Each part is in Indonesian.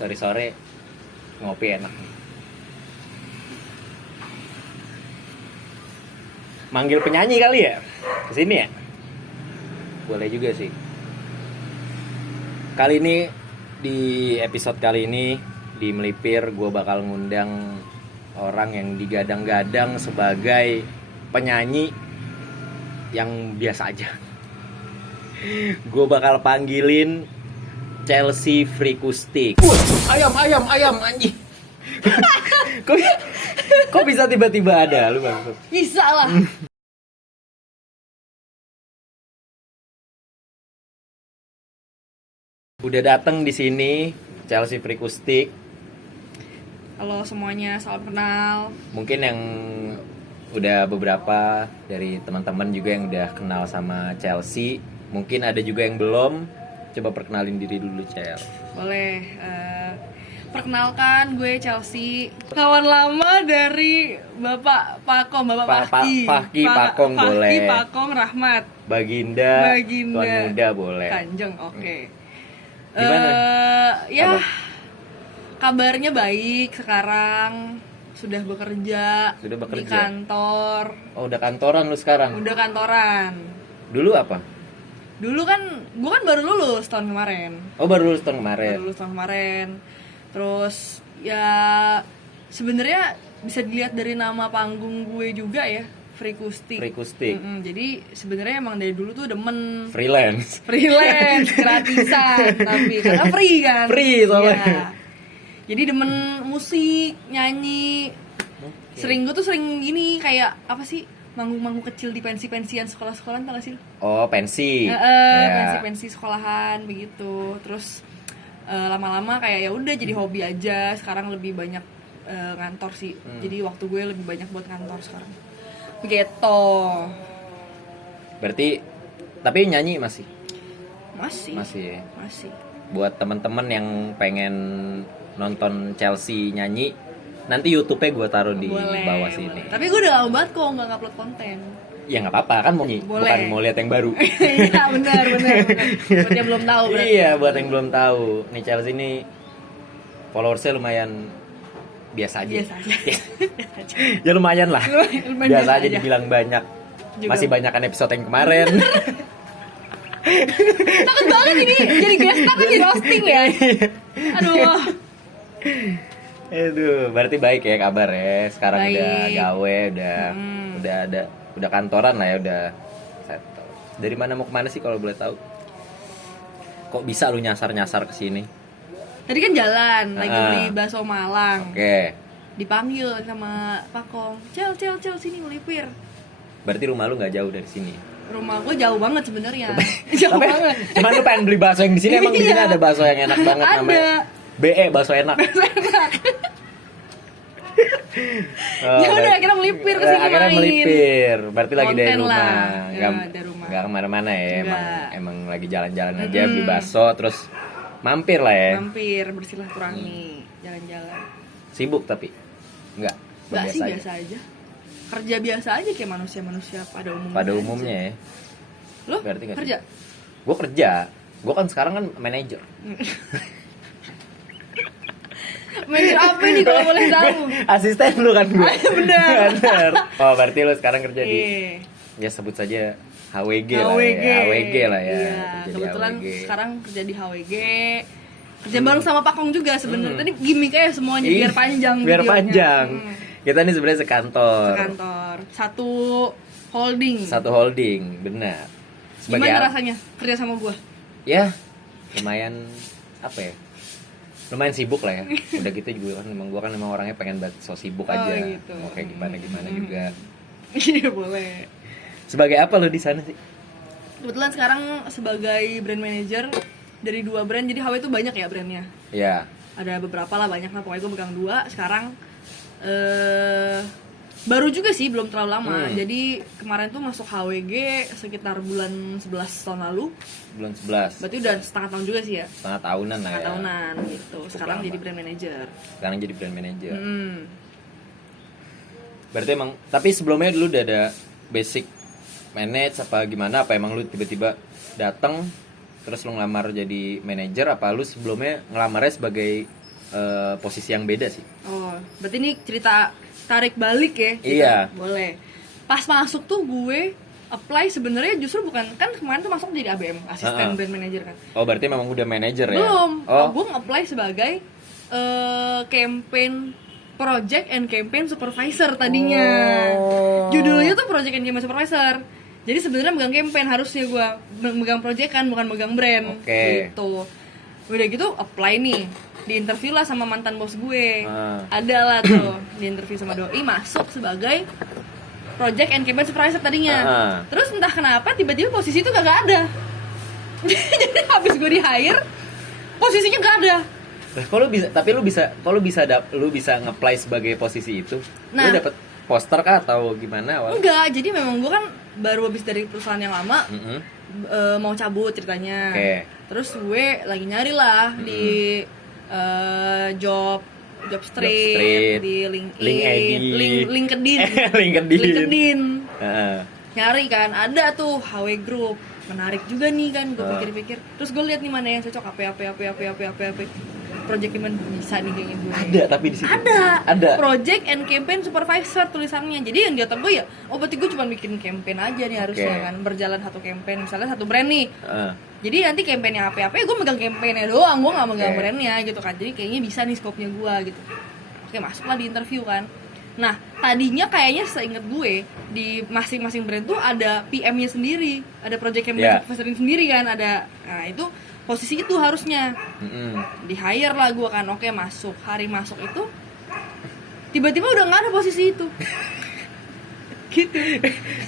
sore-sore ngopi enak. Manggil penyanyi kali ya? Kesini ya? Boleh juga sih. Kali ini, di episode kali ini, di Melipir, gue bakal ngundang orang yang digadang-gadang sebagai penyanyi yang biasa aja. Gue bakal panggilin Chelsea Freakoustic. Ayam anjing. Kok bisa tiba-tiba ada lu bang? Bisa lah. Udah datang di sini Chelsea Freakoustic. Halo semuanya, salam kenal. Mungkin yang udah beberapa dari teman-teman juga yang udah kenal sama Chelsea. Mungkin ada juga yang belum. Coba perkenalin diri dulu, Cel. Boleh. Perkenalkan, gue Chelsea, kawan lama dari Bapak Pakong, Bapak Fahki. Fahki Pakong boleh. Fahki Pakong Rahmat. Baginda. Tuan Muda boleh. Kanjeng, oke. Gimana? Ya, kabarnya baik sekarang. Sudah bekerja di kantor. Oh, udah kantoran lu sekarang? Udah kantoran. Dulu apa? Dulu kan, gue kan baru lulus tahun kemarin. Oh, baru lulus tahun kemarin. Terus ya sebenarnya bisa dilihat dari nama panggung gue juga ya, Freakoustic. Jadi sebenarnya emang dari dulu tuh demen freelance gratisan tapi karena free kan. Free soalnya. Ya. Jadi demen musik, nyanyi. Okay. Gue tuh sering gini kayak apa sih? Manggung-manggung kecil di pensi-pensian sekolah-sekolahan tau gak sih? Oh, pensi. Pensi-pensi sekolahan begitu. Terus lama-lama kayak ya udah jadi hobi aja. Sekarang lebih banyak ngantor sih. Jadi waktu gue lebih banyak buat ngantor sekarang. Begitu. Berarti tapi nyanyi masih? Masih. Buat teman-teman yang pengen nonton Chelsea nyanyi, nanti YouTube-nya gue taruh di bawah sini. Tapi gue udah lama banget kok nggak upload konten. Ya nggak apa-apa kan bukan mau lihat yang baru. Iya benar. Buat yang belum tahu berarti. Iya, buat yang belum tahu. Nih Chelsea ini followersnya lumayan biasa aja. Ya lumayan lah. Biasa aja dibilang banyak. Juga. Masih banyakan episode yang kemarin. Takut banget ini jadi guest star jadi roasting ya. Aduh, berarti baik ya kabar ya. Sekarang baik. Udah gawe, udah kantoran lah ya, udah settle. Dari mana mau kemana sih kalau boleh tahu? Kok bisa lu nyasar ke sini? Tadi kan jalan, lagi beli bakso Malang. Oke. Dipanggil sama Pakong, Cel sini Melipir. Berarti rumah lu nggak jauh dari sini? Rumah gue jauh banget sebenarnya. Jauh banget. Cuman lu pengen beli bakso yang di sini, emang di sini ada bakso yang enak banget namanya. BE bakso enak. Ya udah akhirnya melipir ke sini. Akhirnya melipir. Berarti lagi dari rumah. Enggak kemana-mana ya. Emang lagi jalan-jalan aja beli bakso terus mampir lah ya. Mampir bersilaturahmi, jalan-jalan. Sibuk tapi enggak sih, biasa aja. Kerja biasa aja kayak manusia-manusia pada umumnya ya. Lo kerja? Gue kerja. Gue kan sekarang kan manajer. Manajer apa nih kalau boleh tahu? Asisten lu kan gue. Bener. Oh berarti lu sekarang kerja di ya sebut saja HWG lah ya. Iya, kebetulan HWG. Sekarang kerja di HWG. Kerja bareng sama Pakong juga sebenarnya. Tadi gimmick aja semuanya biar panjang. Biar videonya. Panjang. Kita nih sebenarnya sekantor. Satu holding, benar. Gimana rasanya kerja sama gua? Ya, lumayan apa ya? Lumayan sibuk lah ya. Udah gitu juga kan gua kan memang orangnya pengen banget so sibuk aja. Gitu. Mau kayak gimana juga. Iya, boleh. Sebagai apa lo di sana sih? Kebetulan sekarang sebagai brand manager dari 2 brand. Jadi HW itu banyak ya brandnya. Iya. Ada beberapa lah, banyak lah. Pokoknya gue pegang 2. Sekarang baru juga sih, belum terlalu lama. Jadi kemarin tuh masuk HWG sekitar bulan 11 tahun lalu. Bulan 11. Berarti udah setengah tahun juga sih ya. Setengah tahunan lah ya. Setengah tahunan gitu. Sekarang jadi brand manager. Berarti emang, tapi sebelumnya dulu udah ada basic manage apa gimana? Apa emang lu tiba-tiba datang terus lu ngelamar jadi manajer, apa lu sebelumnya ngelamarnya sebagai posisi yang beda sih. Oh, berarti ini cerita tarik balik ya? Iya. Boleh. Pas masuk tuh gue apply sebenarnya justru bukan, kan kemarin tuh masuk jadi ABM, asisten brand manager kan. Oh, berarti memang udah manajer ya? Belum. Oh, Gue nge-apply sebagai campaign project and campaign supervisor tadinya. Judulnya tuh project and campaign supervisor. Jadi sebenarnya megang campaign, harusnya gue megang project kan, bukan megang brand. Gitu. Udah gitu apply nih, di interview lah sama mantan bos gue. Ada lah tuh di interview sama doi, masuk sebagai project and campaign supervisor tadinya. Terus entah kenapa tiba-tiba posisi itu gak ada. Jadi habis gue di hire, posisinya gak ada. Kalau lu bisa nge-apply sebagai posisi itu, lu dapet poster kah atau gimana? Enggak, jadi memang gue kan baru habis dari perusahaan yang lama, mau cabut ceritanya. Terus gue lagi nyari lah di job street, di LinkedIn. Nyari kan, ada tuh HW Group, menarik juga nih kan, gue pikir-pikir. Terus gue lihat nih mana yang cocok, apa. Project campaign bisa nih kayaknya gue. Ada tapi di situ. Ada. Project and campaign supervisor tulisannya. Jadi yang di otak gue ya, oh berarti gue cuma bikin campaign aja nih harusnya kan, berjalan satu campaign, misalnya satu brand nih. Jadi nanti campaignnya apa-apa, gue megang campaignnya doang, gue nggak megang brandnya gitu kan. Jadi kayaknya bisa nih skopnya gue gitu. Oke, masuklah di interview kan. Nah, tadinya kayaknya seinget gue di masing-masing brand tuh ada PM-nya sendiri, ada project campaign supervisor sendiri kan, ada. Nah, itu posisi itu harusnya. Di hire lah gue kan. Oke, masuk. Hari masuk itu tiba-tiba udah nggak ada posisi itu. Gitu.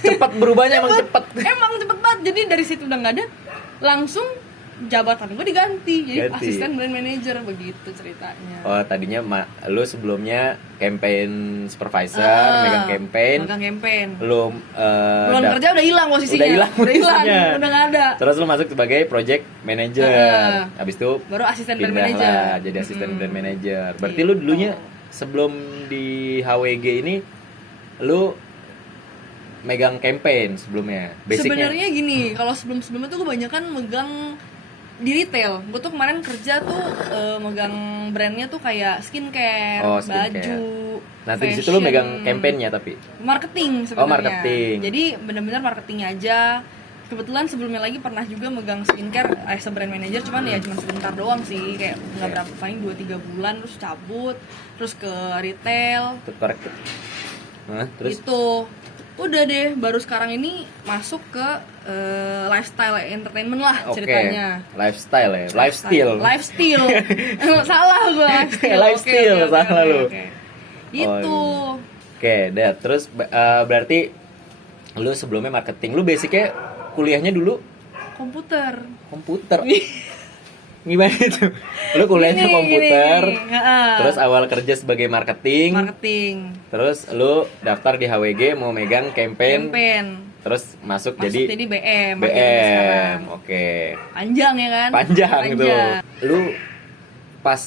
Cepat berubahnya, emang cepat. Emang cepet banget. Jadi dari situ udah nggak ada, langsung jabatan gue diganti, jadi asisten brand manager, begitu ceritanya. Oh, tadinya lu sebelumnya campaign supervisor, megang campaign. Lu belum kerja udah hilang posisinya. Udah hilang, udah nggak ada. Terus lu masuk sebagai project manager. Habis itu baru asisten brand manager. Lah, jadi asisten brand manager. Berarti lu dulunya sebelum di HWG ini lu megang campaign sebelumnya. Sebenarnya gini, kalau sebelumnya tuh gue banyakan megang di retail. Gue tuh kemarin kerja tuh megang brandnya tuh kayak skincare, baju. Nah, di situ lu megang campaignnya tapi marketing sebenarnya. Oh, marketing. Jadi benar-benar marketingnya aja. Kebetulan sebelumnya lagi pernah juga megang skincare as a brand manager, cuman ya cuma sebentar doang sih, kayak nggak berapa, paling 2-3 bulan terus cabut, terus ke retail. Terus itu udah deh, baru sekarang ini masuk ke lifestyle entertainment lah ceritanya. Lifestyle. Salah gue, lifestyle. Salah lu. Itu. Oke, terus berarti lu sebelumnya marketing. Lu basicnya kuliahnya dulu komputer. Gimana itu? Lu kuliahnya komputer. Terus awal kerja sebagai marketing. Terus lu daftar di HWG mau megang campaign. Terus masuk jadi BM. Oke. Panjang ya kan? Panjang gitu. Lu pas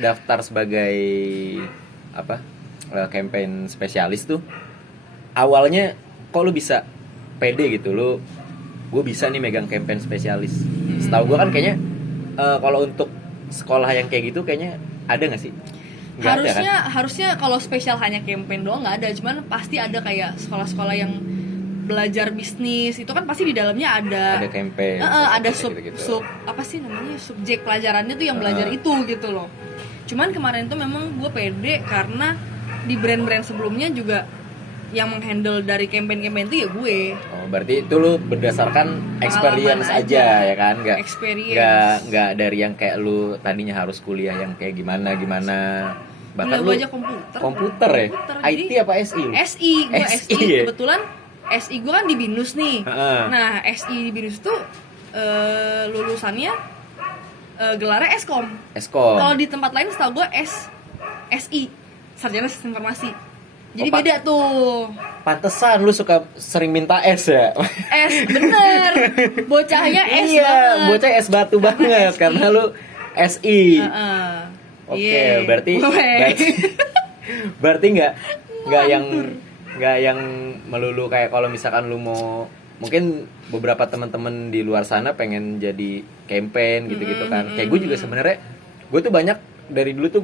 daftar sebagai campaign spesialis tuh awalnya kok lu bisa pede gitu, gue bisa nih megang campaign spesialis. Setahu gue kan kayaknya kalau untuk sekolah yang kayak gitu kayaknya ada nggak sih? Harusnya kalau spesial hanya campaign doang nggak ada, cuman pasti ada kayak sekolah-sekolah yang belajar bisnis itu kan pasti di dalamnya ada campaign, ada sub apa sih namanya, subjek pelajarannya tuh yang belajar itu gitu loh. Cuman kemarin tuh memang gue pede karena di brand-brand sebelumnya juga yang menghandle dari campaign-campaign itu ya gue. Oh, berarti itu lu berdasarkan experience aja ya kan? Nggak dari yang kayak lu tadinya harus kuliah yang kayak gimana. Bahkan lu aja komputer ya? IT apa SI? Gue SI ya? Kebetulan SI gue kan di BINUS nih. Nah, SI di BINUS tuh lulusannya gelarnya Eskom. Kalau di tempat lain setahu gue SI, Sarjana Sistem Informasi. Jadi beda tuh. Pantesan lu sering minta S ya? S, bener. Bocahnya S iya, banget. Bocah S batu banget karena lu SI. Oke, berarti nggak yang melulu kayak kalau misalkan lu mau, mungkin beberapa teman-teman di luar sana pengen jadi campaign gitu-gitu kan. Kayak gue juga sebenarnya gue tuh banyak dari dulu tuh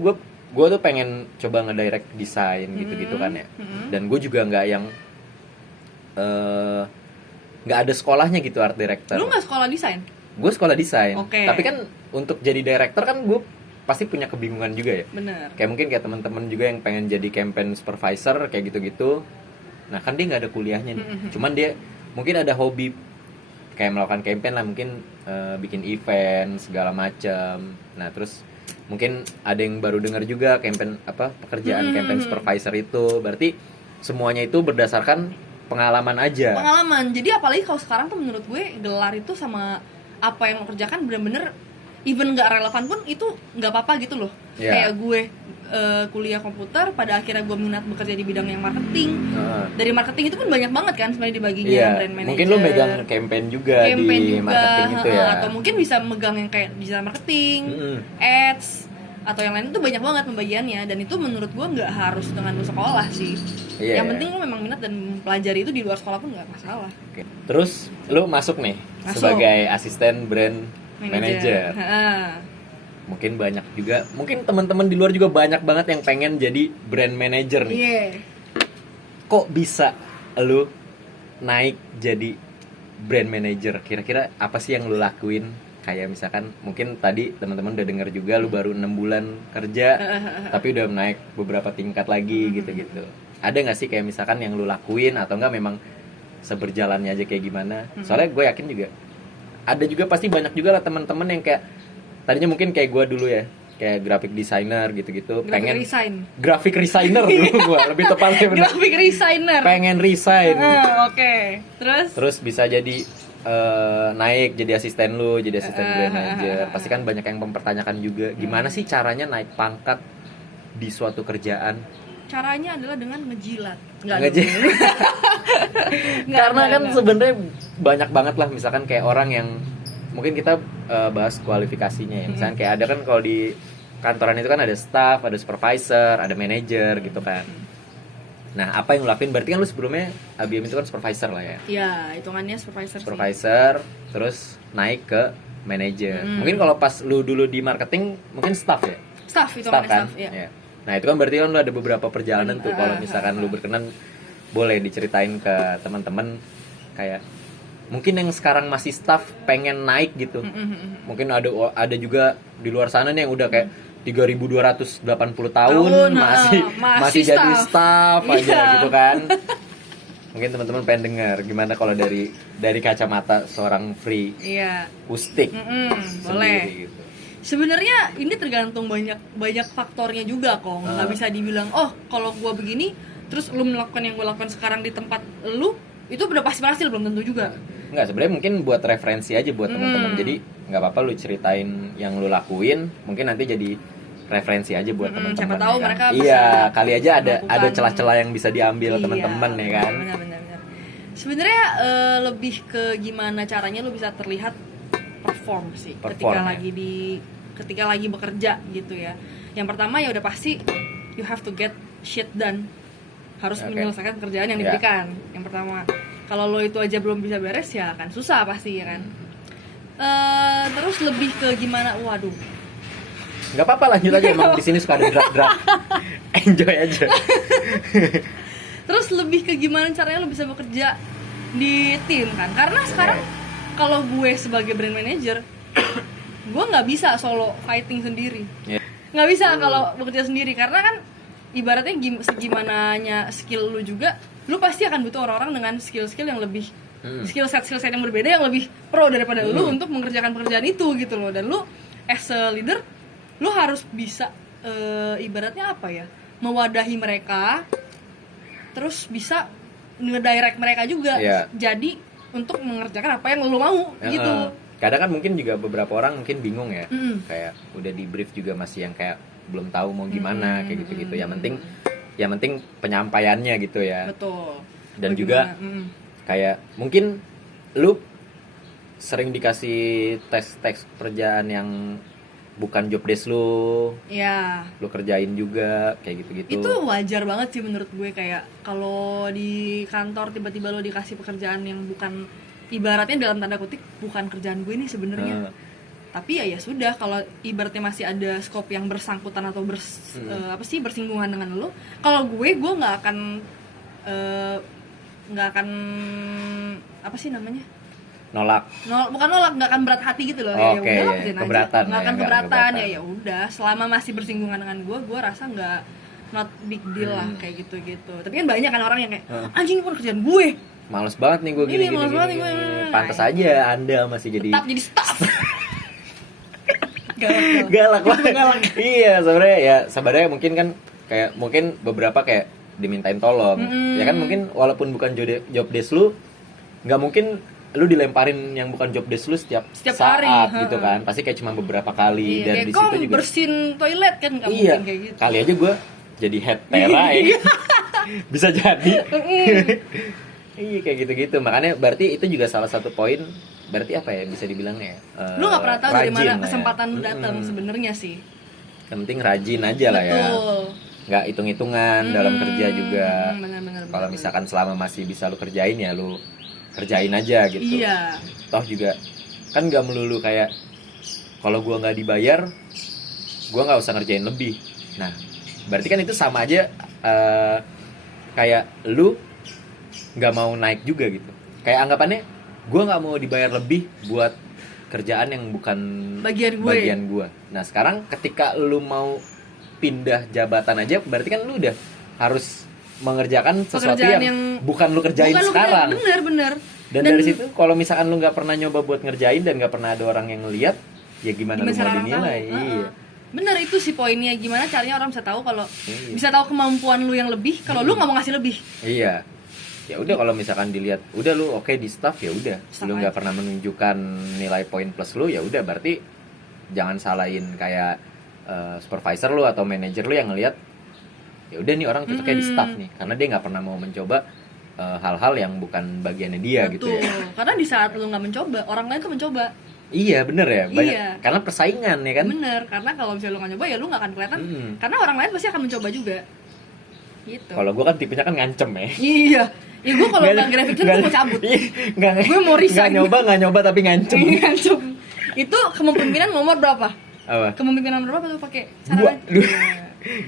gue tuh pengen coba ngedirect desain gitu-gitu kan ya. Dan gue juga nggak yang nggak ada sekolahnya gitu art director. Lu nggak sekolah desain? Gue sekolah desain. Oke. Tapi kan untuk jadi director kan gue pasti punya kebingungan juga ya. Bener. Kayak mungkin kayak teman-teman juga yang pengen jadi campaign supervisor kayak gitu-gitu. Nah kan dia nggak ada kuliahnya nih. Cuman dia mungkin ada hobi kayak melakukan campaign lah, mungkin bikin event segala macam. Nah terus mungkin ada yang baru dengar juga campaign pekerjaan campaign supervisor itu. Berarti semuanya itu berdasarkan pengalaman aja. Pengalaman. Jadi apalagi kalau sekarang tuh menurut gue gelar itu sama apa yang lo kerjakan bener-bener even nggak relevan pun itu nggak apa-apa gitu loh. Kayak gue kuliah komputer, pada akhirnya gue minat bekerja di bidang yang marketing. Dari marketing itu pun banyak banget kan sebenarnya dibaginya, brand manager. Mungkin lo megang campaign juga di marketing itu ya. Atau mungkin bisa megang yang kayak digital marketing, ads, atau yang lain itu banyak banget pembagiannya. Dan itu menurut gue nggak harus dengan lo sekolah sih. Yang penting lo memang minat dan mempelajari itu di luar sekolah pun nggak masalah. Terus lo masuk nih sebagai asisten brand manager. Mungkin banyak juga, mungkin teman-teman di luar juga banyak banget yang pengen jadi brand manager nih. Kok bisa lu naik jadi brand manager? Kira-kira apa sih yang lu lakuin? Kayak misalkan mungkin tadi teman-teman udah denger juga lu baru 6 bulan kerja tapi udah naik beberapa tingkat lagi gitu-gitu. Ada nggak sih kayak misalkan yang lu lakuin atau enggak memang seberjalannya aja kayak gimana? Soalnya gue yakin juga ada juga pasti banyak juga lah teman-teman yang kayak tadinya mungkin kayak gue dulu ya, kayak graphic designer gitu-gitu, graphic designer dulu gue lebih tepatnya benar. Graphic designer. Pengen resign. Oke. Terus bisa jadi naik jadi asisten lu, jadi asisten brand manager. Pasti kan banyak yang mempertanyakan juga, gimana sih caranya naik pangkat di suatu kerjaan? Caranya adalah dengan ngejilat. Karena kan sebenarnya banyak banget lah, misalkan kayak orang yang mungkin kita bahas kualifikasinya ya. Misalkan kayak ada kan kalau di kantoran itu kan ada staff, ada supervisor, ada manager gitu kan. Nah, apa yang lu lakuin? Berarti kan lu sebelumnya ABM itu kan supervisor lah ya. Iya, hitungannya supervisor sih. Terus naik ke manager. Mungkin kalau pas lu dulu di marketing mungkin staff ya. Staff kan? Ya. Nah, itu kan berarti kan lu ada beberapa perjalanan tuh. Kalau misalkan lu berkenan boleh diceritain ke teman-teman kayak mungkin yang sekarang masih staff pengen naik gitu. Mungkin ada juga di luar sana nih yang udah kayak 3.280 tahun masih jadi staff aja gitu kan. Mungkin teman-teman pengen dengar gimana kalau dari kacamata seorang Free Kustik boleh gitu. Sebenarnya ini tergantung banyak faktornya juga kok. Nggak bisa dibilang kalau gua begini terus lu melakukan yang gua lakukan sekarang di tempat lu itu udah pasti berhasil, belum tentu juga. Enggak, sebenarnya mungkin buat referensi aja buat teman-teman. Jadi nggak apa-apa lu ceritain yang lu lakuin, mungkin nanti jadi referensi aja buat teman-teman. Siapa tahu ya mereka kan? bisa. Iya, kali aja ada celah-celah yang bisa diambil teman-teman ya kan. Benar. Sebenarnya lebih ke gimana caranya lu bisa terlihat perform sih ketika lagi bekerja gitu ya. Yang pertama ya udah pasti you have to get shit done. Harus menyelesaikan pekerjaan yang diberikan. Yang pertama. Kalau lo itu aja belum bisa beres ya kan susah pasti ya kan. Terus lebih ke gimana? Waduh. Nggak apa-apa, lanjut aja, emang di sini suka ada drag. Enjoy aja. Terus lebih ke gimana caranya lo bisa bekerja di tim kan? Karena sekarang kalau gue sebagai brand manager, gue nggak bisa solo fighting sendiri. Nggak bisa kalau bekerja sendiri karena kan ibaratnya segimananya skill lu juga, lu pasti akan butuh orang-orang dengan skill-skill yang lebih skill set yang berbeda yang lebih pro daripada lu untuk mengerjakan pekerjaan itu gitu loh. Dan lu as a leader lu harus bisa ibaratnya apa ya, mewadahi mereka, terus bisa ngedirect mereka juga jadi untuk mengerjakan apa yang lu mau gitu. Kadang kan mungkin juga beberapa orang mungkin bingung ya, kayak udah di brief juga masih yang kayak belum tahu mau gimana kayak gitu-gitu. Yang penting penyampaiannya gitu ya. Betul. Dan juga kayak mungkin lu sering dikasih tes pekerjaan yang bukan job desk lu. Iya. Lu kerjain juga kayak gitu-gitu. Itu wajar banget sih menurut gue, kayak kalau di kantor tiba-tiba lu dikasih pekerjaan yang bukan, ibaratnya dalam tanda kutip bukan kerjaan gue nih sebenarnya. Tapi ya sudah, kalau ibaratnya masih ada scope yang bersangkutan atau bersinggungan dengan lo, kalau gue nggak akan apa sih namanya, bukan nolak, nggak akan berat hati gitu loh. Ya udah lakuin aja, nggak akan keberatan. Ya udah, selama masih bersinggungan dengan gue rasa nggak, not big deal lah kayak gitu. Tapi kan banyak kan orang yang kayak anjing ini pun kerjaan gue, males banget nih gue gini. Pantas aja Anda masih tetap jadi staff. galak banget. Iya, sebenarnya mungkin kan kayak mungkin beberapa kayak dimintain tolong. Ya kan mungkin walaupun bukan job desk lu, nggak mungkin lu dilemparin yang bukan job desk lu setiap saat hari, gitu kan. Pasti kayak cuma beberapa kali. Dan di situ juga bersihin toilet kan nggak mungkin kayak gitu. Kali aja gue jadi head tera ya. Bisa jadi. Iya kayak gitu-gitu. Makanya berarti itu juga salah satu poin. Berarti apa ya bisa dibilangnya? Lu nggak pernah tahu dari mana kesempatan lu datang sebenarnya sih. Yang penting rajin aja lah ya. Nggak hitung-hitungan dalam kerja juga. Kalau misalkan selama masih bisa lu kerjain ya lu kerjain aja gitu. Iya. Toh juga kan nggak melulu kayak kalau gua nggak dibayar, gua nggak usah ngerjain lebih. Nah, berarti kan itu sama aja kayak lu nggak mau naik juga gitu. Kayak anggapannya gue nggak mau dibayar lebih buat kerjaan yang bukan bagian gue. Nah sekarang ketika lu mau pindah jabatan aja, berarti kan lu udah harus mengerjakan sesuatu yang bukan lu kerjain sekarang. Bener. Dan dari situ kalau misalkan lu nggak pernah nyoba buat ngerjain dan nggak pernah ada orang yang ngeliat, ya gimana lu mau dinilai? Iya. Bener, itu sih poinnya, gimana caranya orang bisa tahu kalau bisa tahu kemampuan lu yang lebih kalau lu nggak mau ngasih lebih. Iya. Ya udah kalau misalkan dilihat udah lu oke di staff, ya udah lu nggak pernah menunjukkan nilai poin plus lu, ya udah berarti jangan salahin kayak supervisor lu atau manajer lu yang ngelihat ya udah nih orang cocoknya di staff nih karena dia nggak pernah mau mencoba hal-hal yang bukan bagiannya dia. Betul. Gitu ya. Karena di saat lu nggak mencoba, orang lain tuh mencoba. Iya bener ya, banyak karena persaingan ya kan. Bener, karena kalau misalnya lu nggak nyoba ya lu nggak akan kelihatan, karena orang lain pasti akan mencoba juga. Gitu. Kalau gue kan tipenya kan ngancem ya. Iya. Ya gue kalau nggak grafik gue mau cabut. Gue mau resign. Nggak nyoba tapi ngancem. Ngancem. Itu kepemimpinan nomor berapa? Apa? Kepemimpinan nomor berapa tuh pakai cara?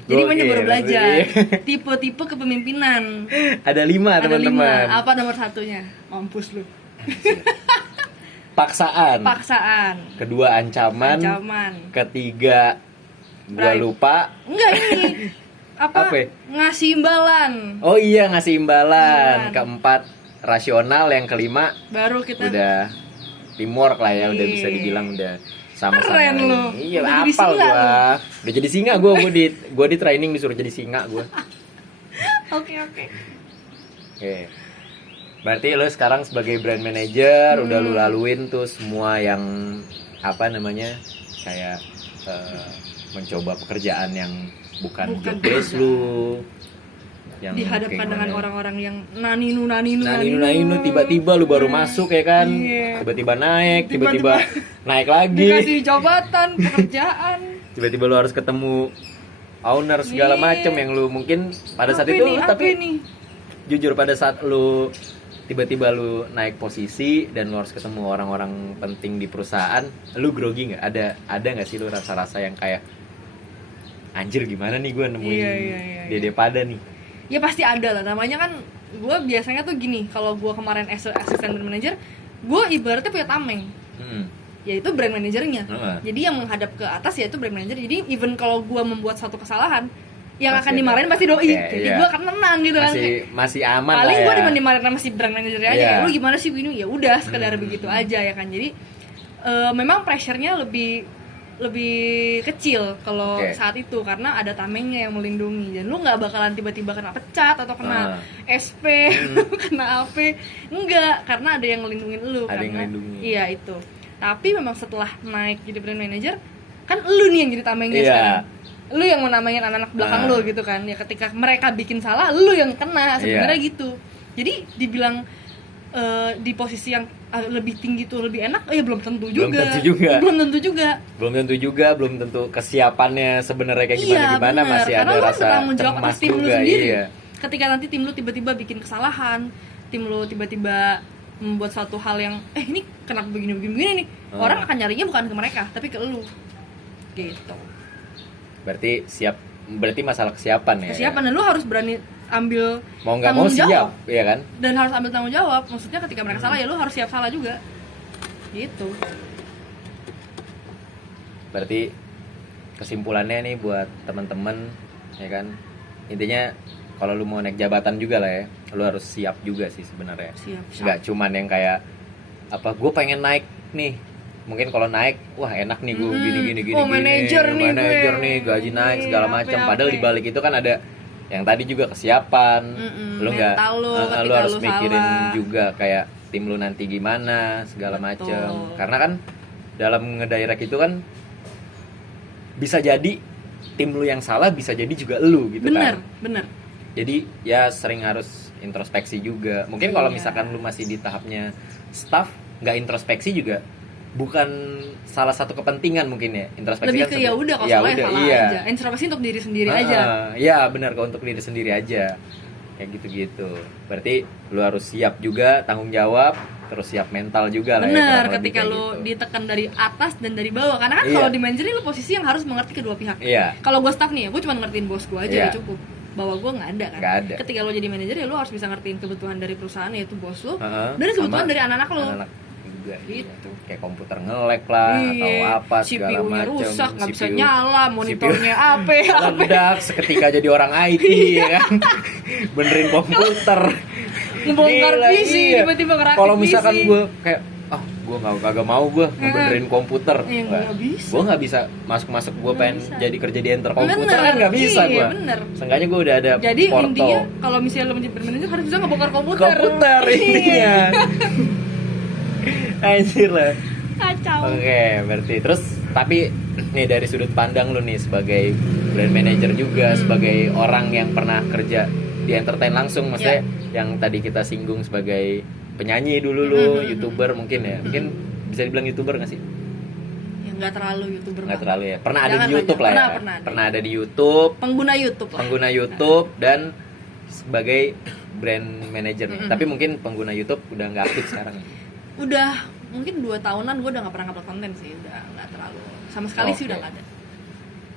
Jadi banyak baru belajar. Tipe-tipe kepemimpinan. Ada 5 teman-teman. Apa nomor satunya? Mampus lu. Paksaan. Kedua ancaman. Ketiga gua lupa. Enggak ini. Apa? Ngasih imbalan. Oh iya, ngasih imbalan. Keempat rasional, yang kelima baru kita udah teamwork lah ya, udah bisa dibilang udah sama-sama. Keren lo. Iya, apal gua. Udah jadi singa gua di training disuruh jadi singa gua. Oke. Berarti lo sekarang sebagai brand manager udah lu laluin tuh semua yang apa namanya kayak mencoba pekerjaan yang bukan job desk lu, yang dihadapkan dengan orang-orang yang naninu tiba-tiba lu baru masuk ya kan, tiba-tiba naik lagi, dikasih jabatan pekerjaan, tiba-tiba lu harus ketemu owner segala macem yang lu mungkin pada saat itu tapi jujur pada saat lu tiba-tiba lu naik posisi dan lu harus ketemu orang-orang penting di perusahaan, lu grogi nggak? Ada nggak sih lu rasa-rasa yang kayak anjir gimana nih gue nemuin Dede Pada nih? Ya pasti ada lah, namanya kan gue biasanya tuh gini, kalau gue kemarin asisten brand manager, gue ibaratnya punya tameng, yaitu brand manajernya. Jadi yang menghadap ke atas yaitu brand manager. Jadi even kalau gue membuat satu kesalahan, yang akan dimarahin pasti doi. Jadi gue akan tenang gitu kan. Masih aman. Paling gue dimarahin sama si brand manajernya aja. Lu gimana sih ini? Ya udah sekedar begitu aja ya kan. Jadi memang pressure-nya lebih kecil kalau saat itu karena ada tamengnya yang melindungi, dan lu nggak bakalan tiba-tiba kena pecat atau kena SP, kena AP, enggak, karena ada yang ngelindungin lu. Iya itu. Tapi memang setelah naik jadi brand manager kan lu nih yang jadi tamengnya sekarang, lu yang menamengin anak-anak belakang lu gitu kan. Ya ketika mereka bikin salah lu yang kena sebenarnya gitu. Jadi dibilang di posisi yang lebih tinggi tuh lebih enak, ya belum tentu juga. Belum tentu kesiapannya sebenarnya kayak gimana, masih ada rasa cemas juga. Ketika nanti tim lu tiba-tiba bikin kesalahan, tim lu tiba-tiba membuat suatu hal yang ini kenapa begini nih, orang akan nyarinya bukan ke mereka tapi ke lu gitu. Berarti masalah kesiapan ya. Kesiapan, dan lu harus berani ambil mau nggak mau siap, ya kan? Dan harus ambil tanggung jawab. Maksudnya ketika mereka salah ya lu harus siap salah juga. Gitu. Berarti kesimpulannya nih buat teman-teman, ya kan? Intinya kalau lu mau naik jabatan juga lah ya, lu harus siap juga sih sebenarnya. Siap. Nggak cuman yang kayak gue pengen naik nih. Mungkin kalau naik, wah enak nih gue gini. Oh, manajer nih, gaji naik segala macam. Padahal di balik itu kan ada yang tadi juga kesiapan. Lu nggak, lu harus mikirin salah juga kayak tim lu nanti gimana segala macam. Karena kan dalam ngedirect itu kan bisa jadi tim lu yang salah, bisa jadi juga lu gitu. Bener. Jadi ya sering harus introspeksi juga. Mungkin kalau misalkan lu masih di tahapnya staff, nggak introspeksi juga bukan salah satu kepentingan mungkin ya. Introspeksi lebih kan ke ya udah, kalau salah aja. Introspeksi untuk diri sendiri aja. Iya benar, kalau untuk diri sendiri aja. Kayak gitu-gitu. Berarti lu harus siap juga, tanggung jawab, terus siap mental juga lah. Bener, ketika lu ditekan dari atas dan dari bawah. Karena kan kalau di manajer lu posisi yang harus mengerti kedua pihak. Kalau gue staff nih, gue cuma ngertiin bos gue aja ya cukup. Bawah gue nggak ada kan. Ketika lo jadi manajer ya lo harus bisa ngertiin kebutuhan dari perusahaan, yaitu bos lo, dan kebutuhan dari anak-anak lo. Juga gitu. Kayak komputer nge-lag lah atau apa segala macam. CPU-nya rusak, nggak bisa nyala, monitornya apa? Meledak seketika jadi orang IT ya kan. Benerin komputer. Ngebongkar PC, tiba-tiba ngerakit PC. Kalau misalkan gue kayak gue kagak mau gue ngebenerin komputer, gue nggak bisa masuk gue pengen jadi kerja di enter komputer kan nggak bisa gue. Seenggaknya gue udah ada jadi portal. Intinya kalau misalnya lo menjadi manajer harus bisa ngebongkar komputer intinya. Anjir lah, kacau. Oke, berarti terus tapi nih dari sudut pandang lu nih sebagai brand manager juga, sebagai orang yang pernah kerja di entertain langsung, maksudnya yang tadi kita singgung sebagai penyanyi dulu lu, YouTuber mungkin ya. Mungkin bisa dibilang YouTuber nggak sih? Ya nggak terlalu YouTuber. Nggak terlalu ya. Pernah ada di YouTube lah ya. Pernah ada di YouTube. Pengguna YouTube lah. Pengguna YouTube dan sebagai brand manager nih. Tapi mungkin pengguna YouTube udah nggak aktif sekarang. Udah mungkin 2 tahunan gue udah nggak pernah ngupload konten sih. Udah nggak terlalu sama sekali sih, udah nggak ada.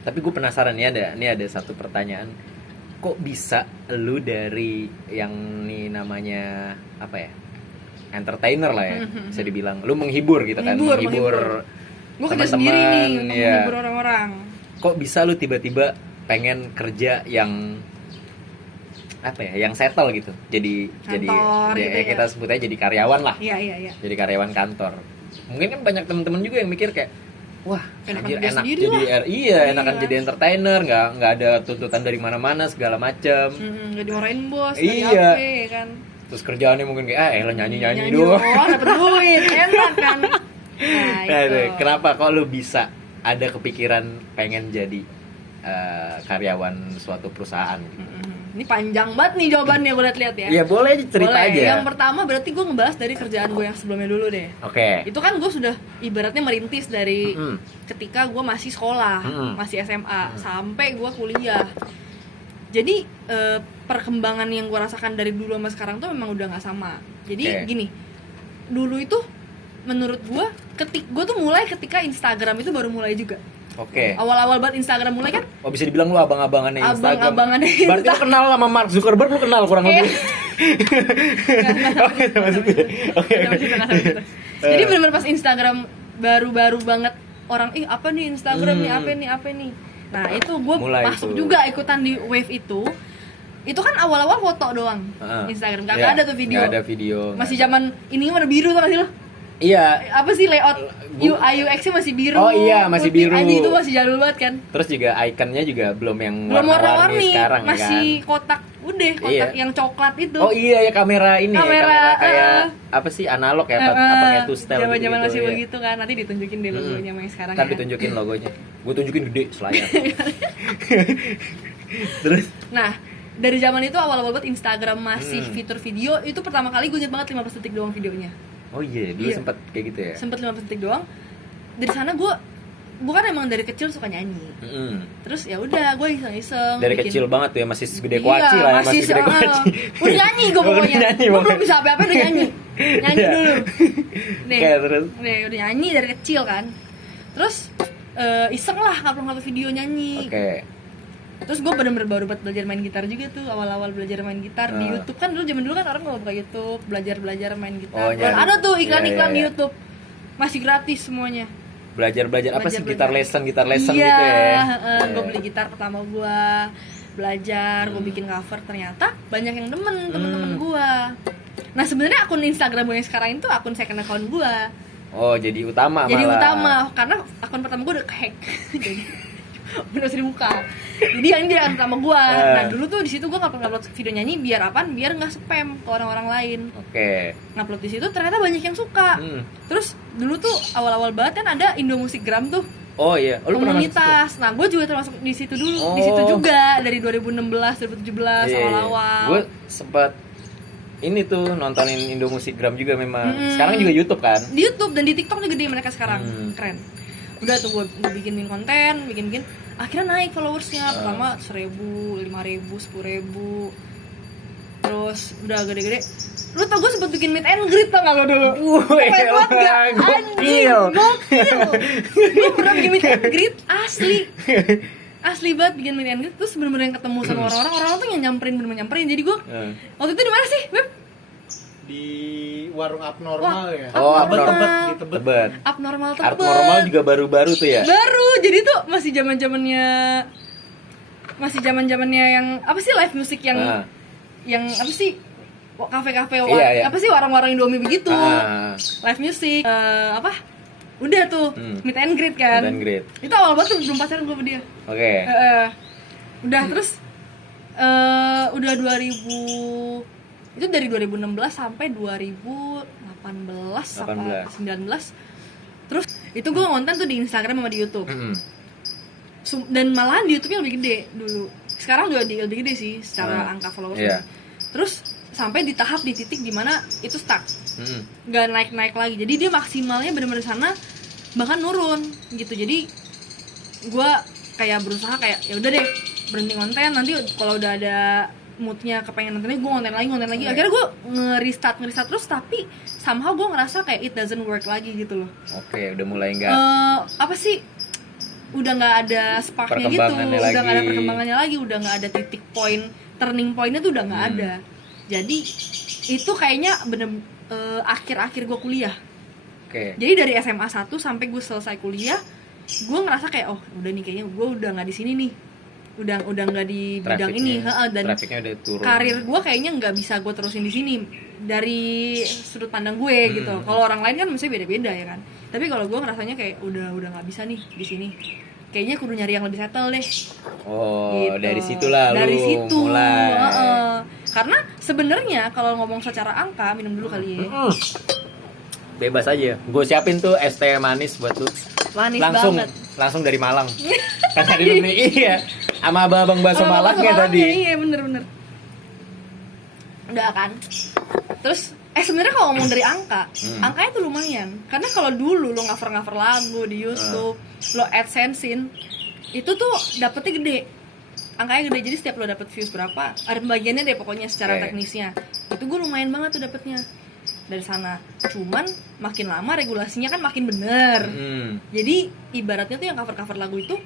Tapi gue penasaran nih ada satu pertanyaan. Kok bisa lu dari yang nih namanya apa ya? Entertainer lah ya, bisa dibilang. Lu menghibur gitu kan, menghibur gue kerja sendiri nih, menghibur orang-orang. Kok bisa lu tiba-tiba pengen kerja yang apa ya, yang settle gitu, jadi kantor, gitu kita sebut aja jadi karyawan lah. Iya. Jadi karyawan kantor. Mungkin kan banyak teman-teman juga yang mikir kayak, wah enak jadi enakan jadi entertainer, nggak ada tuntutan dari mana-mana segala macam. Nggak dimarahin bos, dari HP kan. Terus kerjaannya mungkin kayak lo nyanyi doang. Dapet duit, enak kan. Kenapa kok lu bisa ada kepikiran pengen jadi karyawan suatu perusahaan gitu? Ini panjang banget nih jawabannya, gue lihat ya. Iya boleh cerita aja. Yang pertama berarti gue ngebahas dari kerjaan gue yang sebelumnya dulu deh. Oke. Itu kan gue sudah ibaratnya merintis dari ketika gue masih sekolah, masih SMA, sampai gue kuliah. Jadi perkembangan yang gue rasakan dari dulu sama sekarang tuh memang udah nggak sama. Jadi gini, dulu itu menurut gue gue tuh mulai ketika Instagram itu baru mulai juga. Awal-awal banget Instagram mulai kan. Oh, bisa dibilang lu abang-abangannya Instagram. Abang-abangannya Berarti lu kenal sama Mark Zuckerberg, lu kenal kurang lebih. Oke. Jadi benar-benar pas Instagram baru-baru banget orang apa nih Instagram nih, apa nih. Nah, itu gue masuk juga ikutan di wave itu. Itu kan awal-awal foto doang Instagram, gak ada tuh video. Gak ada video. Masih zaman ini warna biru tuh masih lo. Iya. Apa sih layout UI UX-nya masih biru. Oh iya, masih putih, biru. Itu masih jadul banget kan. Terus juga ikonnya juga belum yang warna-warni sekarang masih kan. kotak yang coklat itu. Oh iya ya, kamera ini kamera kayak apa sih, analog ya, apa kayak two-step gitu. Zaman-zaman masih begitu kan. Nanti ditunjukin deh logonya yang sekarang. Kan ditunjukin logonya. Gue tunjukin gede selayar. Terus nah, dari zaman itu awal-awal buat Instagram masih fitur video, itu pertama kali gue inget banget 15 detik doang videonya. Oh iya, dulu sempat kayak gitu ya. Sempat 15 detik doang. Dari sana gue bukan emang dari kecil suka nyanyi. Terus ya udah gue iseng-iseng. Dari kecil banget tuh ya, masih segede kuaci lah ya, masih segede kuaci. Udah nyanyi gue pokoknya. Gue belum bisa apa-apa udah nyanyi. Nyanyi dulu. Nih, Oke, terus? nih udah nyanyi dari kecil kan. Terus iseng lah ngupload video nyanyi. Oke. Terus gue bener-bener baru buat belajar main gitar juga tuh, awal-awal belajar main gitar di YouTube kan, dulu zaman dulu kan orang nggak buka YouTube, belajar main gitar. Dan ada tuh iklan-iklan di YouTube, masih gratis semuanya. Belajar apa sih, gitar lesson Iya, gitu ya? Gue beli gitar pertama gue, belajar, gue bikin cover, ternyata banyak yang demen temen-temen gue. Nah sebenarnya akun Instagram gue yang sekarang itu akun second account gue. Oh, jadi utama Jadi malah. utama, karena akun pertama gue udah kehack. Jadi udah sering buka. Jadi yang ini dia akun pertama gue. Nah dulu tuh di situ gue ngupload video nyanyi biar apaan? Biar nggak spam ke orang-orang lain. Oke. Ngupload di situ ternyata banyak yang suka. Terus dulu tuh awal-awal banget kan ada Indomusikgram tuh. Oh iya, lu pernah masuk komunitas. Nah, gue juga termasuk di situ dulu, di situ juga dari 2016, 2017 awal-awal. Gue sempat ini tuh nontonin Indomusikgram juga memang. Sekarang juga YouTube kan? Di YouTube dan di TikTok juga gede mereka sekarang. Keren. Udah tuh gue bikin konten, bikin. Akhirnya naik followersnya. Pertama 1.000, 5.000, 10.000. Terus udah gede-gede. Lu tau gue sempet bikin meet and greet tau gak lo dulu? Keren banget gak? Anjing, gokil. Gue pernah bikin meet and greet, asli banget bikin meet and greet. Terus bener-bener yang ketemu sama orang-orang tuh yang bener-bener nyamperin. Jadi gue, waktu itu di mana sih, Beb? Di warung abnormal. Wah, ya. Oh, Tebet. abnormal. Di Tebet. Tebet. Abnormal Tebet. Abnormal juga baru-baru tuh ya? Baru, jadi tuh masih zamannya yang apa sih live music yang apa sih kafe-kafe Iya. apa sih warung-warung Indomie begitu, live music apa udah tuh meet and greet kan. Meet and greet. Itu awal banget tuh, belum pacaran gue sama dia. Oke. Udah terus udah 2000 itu dari 2016 sampai 2018 apa 19. Terus itu gue ngonten tuh di Instagram sama di YouTube. Dan malahan di YouTube-nya lebih gede dulu. Sekarang juga lebih gede sih secara angka followers. Terus sampai di tahap di titik dimana itu stuck, nggak naik lagi. Jadi dia maksimalnya benar-benar sana, bahkan nurun gitu. Jadi gue kayak berusaha kayak ya udah deh berhenti konten, nanti kalau udah ada moodnya kepengen nontonnya gue konten lagi. Akhirnya gue nge-restart terus, tapi somehow gue ngerasa kayak it doesn't work lagi gitu loh. Oke, udah mulai nggak apa sih, udah nggak ada sparknya gitu, udah nggak ada perkembangannya lagi, udah nggak ada titik point, turning pointnya tuh udah nggak ada. Jadi itu kayaknya bener akhir-akhir gue kuliah. Jadi dari SMA 1 sampai gue selesai kuliah, gue ngerasa kayak oh udah nih kayaknya gue udah nggak di sini nih, udah nggak di bidang ini, dan udah turun. Karir gue kayaknya nggak bisa gue terusin di sini dari sudut pandang gue gitu. Kalau orang lain kan mesti beda-beda ya kan. Tapi kalau gue ngerasanya kayak udah nggak bisa nih di sini. Kayaknya kudu nyari yang lebih settle deh. Oh, gitu. dari situlah dari lu situ mulai. Karena sebenarnya kalau ngomong secara angka, minum dulu kali ya. Bebas aja. Gue siapin tuh es teh manis buat lu. Manis banget. Langsung dari Malang. Kan tadi lu nih, iya. Sama abang bakso Malangnya tadi. Iya, bener. Udah kan. Terus sebenarnya kalau ngomong dari angkanya tuh lumayan. Karena kalau dulu lo cover lagu di YouTube, lo AdSense-in, itu tuh dapetnya gede. Angkanya gede, jadi setiap lo dapet views berapa, ada pembagiannya deh pokoknya secara teknisnya. Itu gue lumayan banget tuh dapetnya dari sana. Cuman makin lama regulasinya kan makin bener. Jadi ibaratnya tuh yang cover lagu itu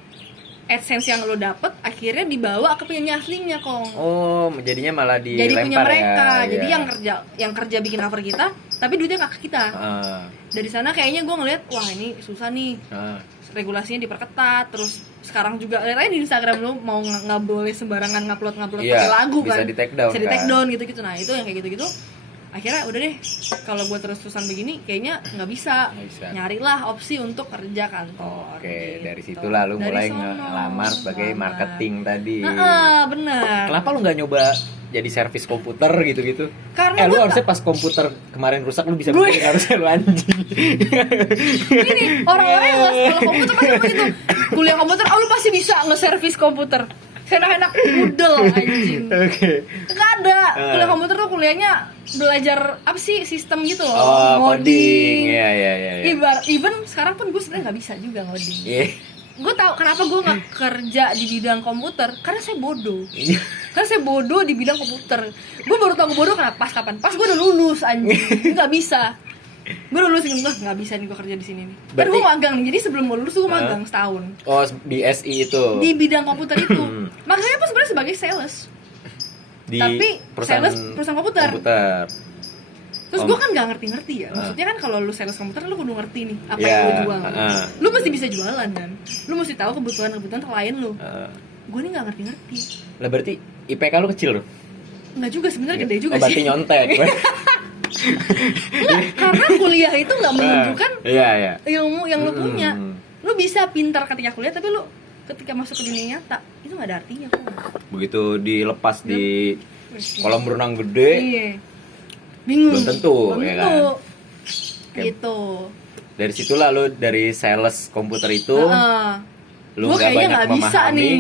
AdSense yang lo dapet akhirnya dibawa ke penyanyi aslinya kong. Oh, jadinya malah dilempar. Jadi punya mereka. Ya, jadi ya. yang kerja bikin cover kita, tapi duitnya nggak ke kita. Dari sana kayaknya gue ngeliat, wah ini susah nih. Regulasinya diperketat. Terus sekarang juga lihat aja di Instagram lo mau nggak boleh sembarangan ngupload pakai lagu kan. Bisa di take down. Bisa di take down gitu-gitu. Nah itu yang kayak gitu-gitu. Akhirnya udah deh, kalau gue terus-terusan begini kayaknya nggak bisa. Nyarilah opsi untuk kerja kantor. Oke, gitu. dari situlah lu mulai ngelamar sebagai marketing tadi. Benar. Kenapa lu nggak nyoba jadi servis komputer gitu-gitu? Karena lu harusnya pas komputer kemarin rusak lu bisa bikin, harusnya lu anjing. Ini orang-orang yang nggak sekolah komputer pasti begitu. Kuliah komputer, lu pasti bisa nge-servis komputer. Enak-enak udel anjing. Gak ada. Kuliah komputer tuh kuliahnya belajar apa sih, sistem gitu loh. Coding. Iya. Even sekarang pun gue sebenarnya nggak bisa juga ngoding. gue tahu kenapa gue nggak kerja di bidang komputer, karena saya bodoh. Iya. Karena saya bodoh di bidang komputer. Gue baru tau gue bodoh kenapa kapan? Pas gue udah lulus anjing, nggak bisa. Gue lulus gue nggak bisa nih gue kerja di sini nih. Kan gue magang nih, jadi sebelum gue lulus gue magang setahun. Oh, di SI itu. Di bidang komputer itu. Makanya pun sebenarnya sebagai sales. Di Tapi sales perusahaan komputer. Terus gue kan nggak ngerti-ngerti ya. Maksudnya kan kalau lu sales komputer lu kudu ngerti nih apa yang lu jual. Lu mesti bisa jualan kan. Lu mesti tahu kebutuhan klien lu. Gue nih nggak ngerti-ngerti. Lah berarti IPK lu kecil loh? Nggak juga sebenarnya, gede juga berarti sih. nyontek. Nggak, karena kuliah itu nggak menunjukkan Iya. ilmu yang lu punya. Lu bisa pintar ketika kuliah, tapi lu ketika masuk ke dunia nyata itu nggak ada artinya kok. Begitu dilepas di kolam renang gede, Iya. Bingung. belum tentu, ya kan? Gitu. Dari situlah lu dari sales komputer itu, lu Gua nggak kayaknya banyak nggak bisa memahami, nih.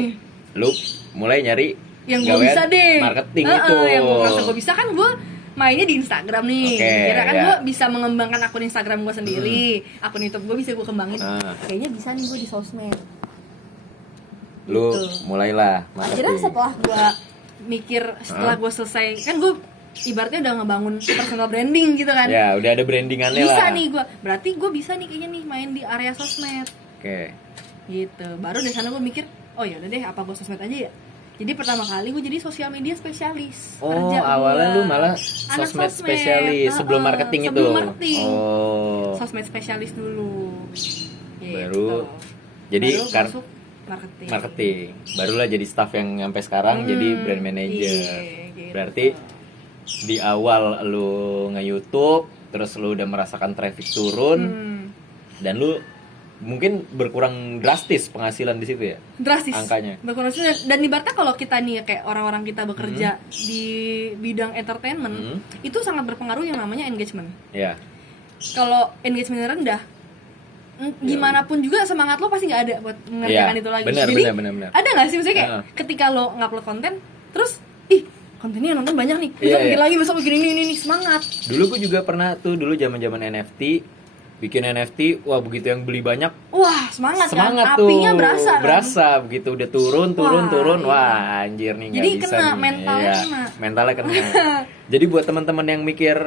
lu mulai nyari Yang gue gawean bisa deh. marketing itu. Yang gue merasa gue bisa kan gue mainnya di Instagram nih. Oke, Kira kan ya. gue bisa mengembangkan akun Instagram gue sendiri, akun YouTube gue bisa gue kembangin. Kayaknya bisa nih gue di sosmed. Lu Gitu. mulailah Akhirnya marketing. setelah gue mikir, setelah gue selesai, kan gue ibaratnya udah ngebangun personal branding gitu kan. Ya, udah ada brandingannya Bisa lah. nih gue, berarti gue bisa nih kayaknya nih main di area sosmed. Oke. Gitu. Baru dari sana gue mikir, oh ya udah deh, apa gue sosmed aja ya. Jadi pertama kali gue jadi sosial media spesialis. Oh, Kerja awalnya gua. lu malah Anak sosmed spesialis sebelum marketing itu. sebelum marketing. Oh. Sosmed spesialis dulu. Gitu. Baru jadi Baru masuk marketing. Barulah jadi staff yang sampai sekarang jadi brand manager. Iya, gitu. Berarti di awal lu nge-YouTube, terus lu udah merasakan traffic turun dan lu mungkin berkurang drastis penghasilan di situ ya. Drastis. Angkanya. Berkurang drastis. Dan ibaratnya kalau kita nih kayak orang-orang kita bekerja di bidang entertainment, itu sangat berpengaruh yang namanya engagement. Ya. Kalau engagement rendah, gimana pun juga semangat lo pasti nggak ada buat mengerjakan itu lagi. Benar, Jadi benar. ada nggak sih maksudnya kayak ketika lo ngupload konten, terus kontennya yang nonton banyak nih, kita bikin lagi besok bikin ini semangat. Dulu gue juga pernah tuh zaman NFT, bikin NFT, wah begitu yang beli banyak, Wah semangat kan, tuh, apinya berasa begitu udah turun, wah anjir nih nggak jadi bisa kena, nih. mentalnya Iya, kena. mentalnya kena. Jadi buat teman-teman yang mikir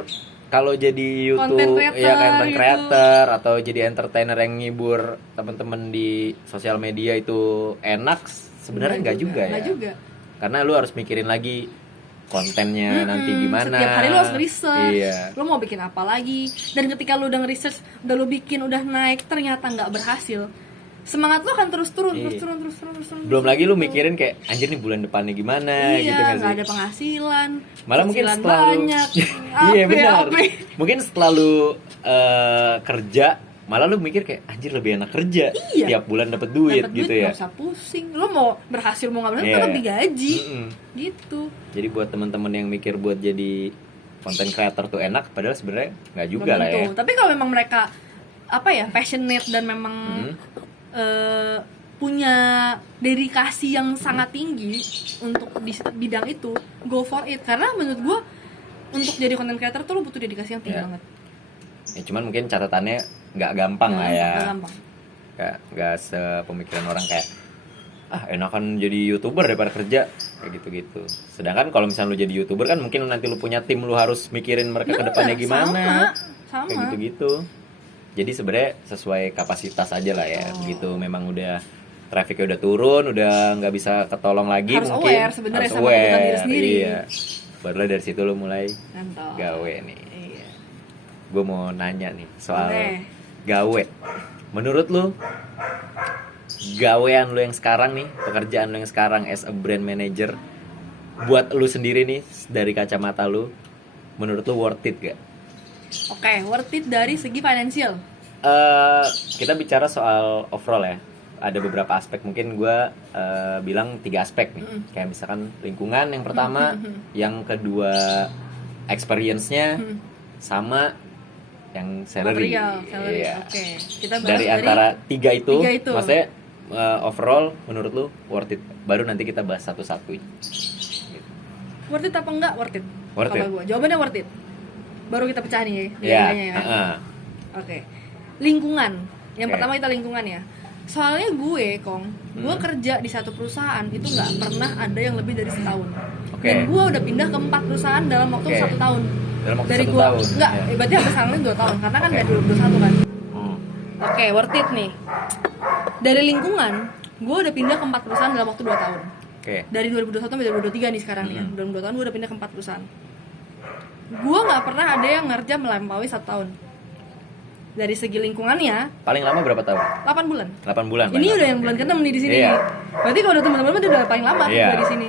kalau jadi YouTube, Content creator content gitu. creator atau jadi entertainer yang ngibur teman-teman di sosial media itu enak, sebenarnya nggak juga ya. Nggak juga. Karena lu harus mikirin lagi kontennya nanti gimana. Setiap hari lu harus research. Iya. Lu mau bikin apa lagi? Dan ketika lu udah nge-research, udah lu bikin, udah naik, ternyata nggak berhasil, semangat lu akan terus turun. Belum lagi lu mikirin kayak anjir nih bulan depannya gimana gitu Iya, nggak nggak sih? ada penghasilan. Malah mungkin cicilan setelah lu banyak. iya Ape, benar. ape. Mungkin setelah lu kerja, malah lu mikir kayak anjir lebih enak kerja. Iya. Tiap bulan dapat duit Dapet gitu duit, ya. nggak usah pusing. Lu mau berhasil mau nggak berhasil, Iya. tetap digaji. Mm-mm. Gitu. Jadi buat teman-teman yang mikir buat jadi content creator tuh enak, padahal sebenarnya nggak juga Belum lah ya. tentu. Tapi kalau memang mereka passionate dan memang punya dedikasi yang sangat tinggi untuk di bidang itu, go for it. Karena menurut gue untuk jadi content creator tuh lo butuh dedikasi yang tinggi Iya. banget. Ya cuman mungkin catatannya nggak gampang lah ya. Nggak gampang. Nggak sepemikiran orang kayak enakan jadi YouTuber daripada kerja kayak gitu-gitu. Sedangkan kalau misalnya lu jadi YouTuber kan mungkin nanti lu punya tim, lu harus mikirin mereka ke depannya gimana. Sama. Kayak gitu-gitu. Jadi sebenarnya sesuai kapasitas aja lah ya. Begitu memang udah trafficnya udah turun, udah nggak bisa ketolong lagi, Harus mungkin aware sebenarnya harus sama kebutuhan diri aware, sendiri. Iya. Barulah dari situ lu mulai Mantap. gawe nih. Iya. Gue mau nanya nih soal Boleh. gawe. Menurut lu gawean lu yang sekarang nih, pekerjaan lu yang sekarang as a brand manager, buat lu sendiri nih dari kacamata lu, menurut lu worth it gak? Oke, worth it dari segi finansial. Kita bicara soal overall ya. Ada beberapa aspek, mungkin gue bilang 3 aspek nih. Kayak misalkan lingkungan yang pertama, yang kedua experience-nya, sama yang salary. Material, salary. Iya. Oke. Kita bahas Dari antara tiga itu, maksudnya overall menurut lu worth it? Baru nanti kita bahas satu-satu. Worth it apa enggak? Worth it. Worth Kalau it. gua, jawabannya worth it. Baru kita pecah nih Ya. nilainya ya. Oke. Lingkungan. Yang Oke. pertama kita lingkungan ya. Soalnya gue kerja di satu perusahaan itu nggak pernah ada yang lebih dari setahun. Dan gue udah pindah ke 4 perusahaan dalam waktu 1 tahun. Dalam waktu dari 1 gua, tahun? Enggak, Ya. berarti hampir sekarang 2 tahun. Karena kan dari 2021 kan. Oke, worth it nih. Dari lingkungan, gue udah pindah ke 4 perusahaan dalam waktu 2 tahun. Dari 2021 sampai 2023 nih sekarang nih kan. Dalam 2 tahun gue udah pindah ke 4 perusahaan. Gue nggak pernah ada yang ngerja melampaui 1 tahun. Dari segi lingkungannya Paling lama berapa tahun? 8 bulan. 8 bulan. Ini udah yang bulan ke-6 nih di sini. Iya. Berarti kalau udah teman-teman udah paling lama Iya. gue di sini.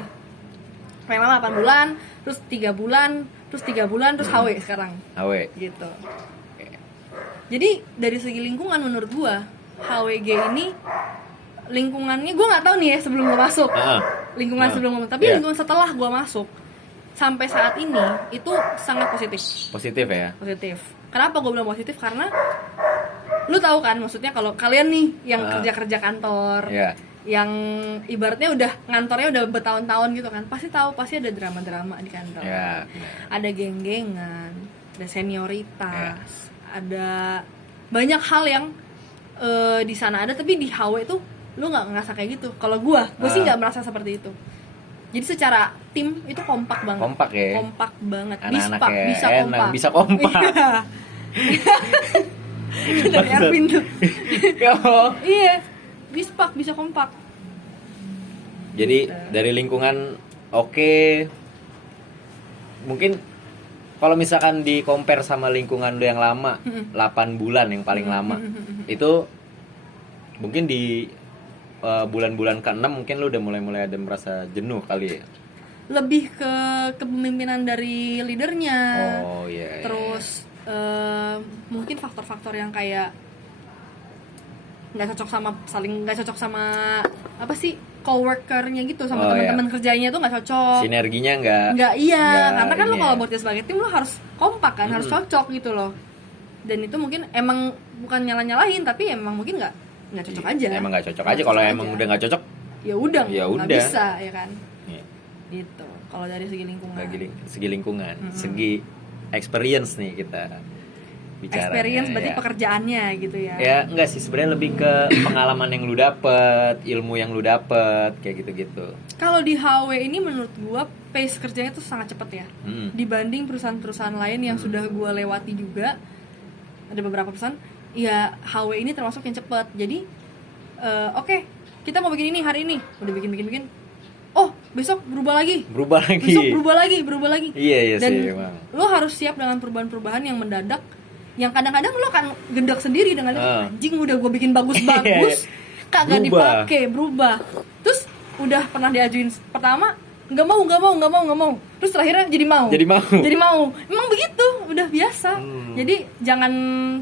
Paling lama 8 bulan, terus 3 bulan, terus 3 bulan, terus HW sekarang. HW. Gitu. Jadi dari segi lingkungan menurut gue HWG ini lingkungannya gue nggak tahu nih ya sebelum gue masuk. Lingkungan sebelum gue, tapi lingkungan setelah gue masuk sampai saat ini itu sangat positif. Positif ya? Positif. Kenapa gue bilang positif? Karena lu tahu kan, maksudnya kalau kalian nih yang kerja kantor, yang ibaratnya udah ngantornya udah bertahun-tahun gitu kan, pasti tahu pasti ada drama-drama di kantor. Ada geng-gengan, ada senioritas, ada banyak hal yang di sana ada, tapi di HW tuh lu nggak ngerasa kayak gitu. Kalau gue sih nggak merasa seperti itu. Jadi secara tim itu kompak banget. Kompak ya? Kompak banget. Anak-anak ya, bisa enak, kompak. bisa kompak. Dari Arvin tuh. Oh. Iya, bisa kompak. Jadi dari lingkungan oke. Mungkin kalau misalkan di compare sama lingkungan lu yang lama, 8 bulan yang paling lama. Itu mungkin di bulan-bulan ke-6 mungkin lu udah mulai ada merasa jenuh kali ya. Lebih ke kepemimpinan dari leadernya. Oh iya. Terus mungkin faktor-faktor yang kayak nggak cocok sama apa sih coworkernya gitu, sama teman-teman kerjanya tuh nggak cocok. Sinerginya nggak iya, karena kan lu kalau buat sebagai tim lu harus kompak kan, harus cocok gitu loh. Dan itu mungkin emang bukan nyalahin, tapi emang mungkin nggak cocok aja. Emang nggak cocok aja. Kalau emang udah nggak cocok, ya udah nggak udah. bisa ya kan. Iya. Gitu. Kalau dari segi lingkungan. Segi lingkungan, segi experience nih kita bicara. Experience berarti pekerjaannya gitu ya. Ya enggak sih, sebenarnya lebih ke pengalaman yang lu dapet, ilmu yang lu dapet, kayak gitu-gitu. Kalau di HW ini menurut gua pace kerjanya tuh sangat cepet ya. Dibanding perusahaan-perusahaan lain yang sudah gua lewati juga. Ada beberapa perusahaan, ya HW ini termasuk yang cepet. Jadi oke, kita mau bikin ini hari ini, udah bikin. Oh, besok berubah lagi. Besok berubah lagi. Iya Dan sih emang. lo harus siap dengan perubahan-perubahan yang mendadak, yang kadang-kadang lo akan gendak sendiri dengan anjing udah gue bikin bagus-bagus, kagak dipakai, berubah. Terus udah pernah diajuin pertama, nggak mau. Terus terakhirnya jadi mau. Emang begitu, udah biasa. Jadi jangan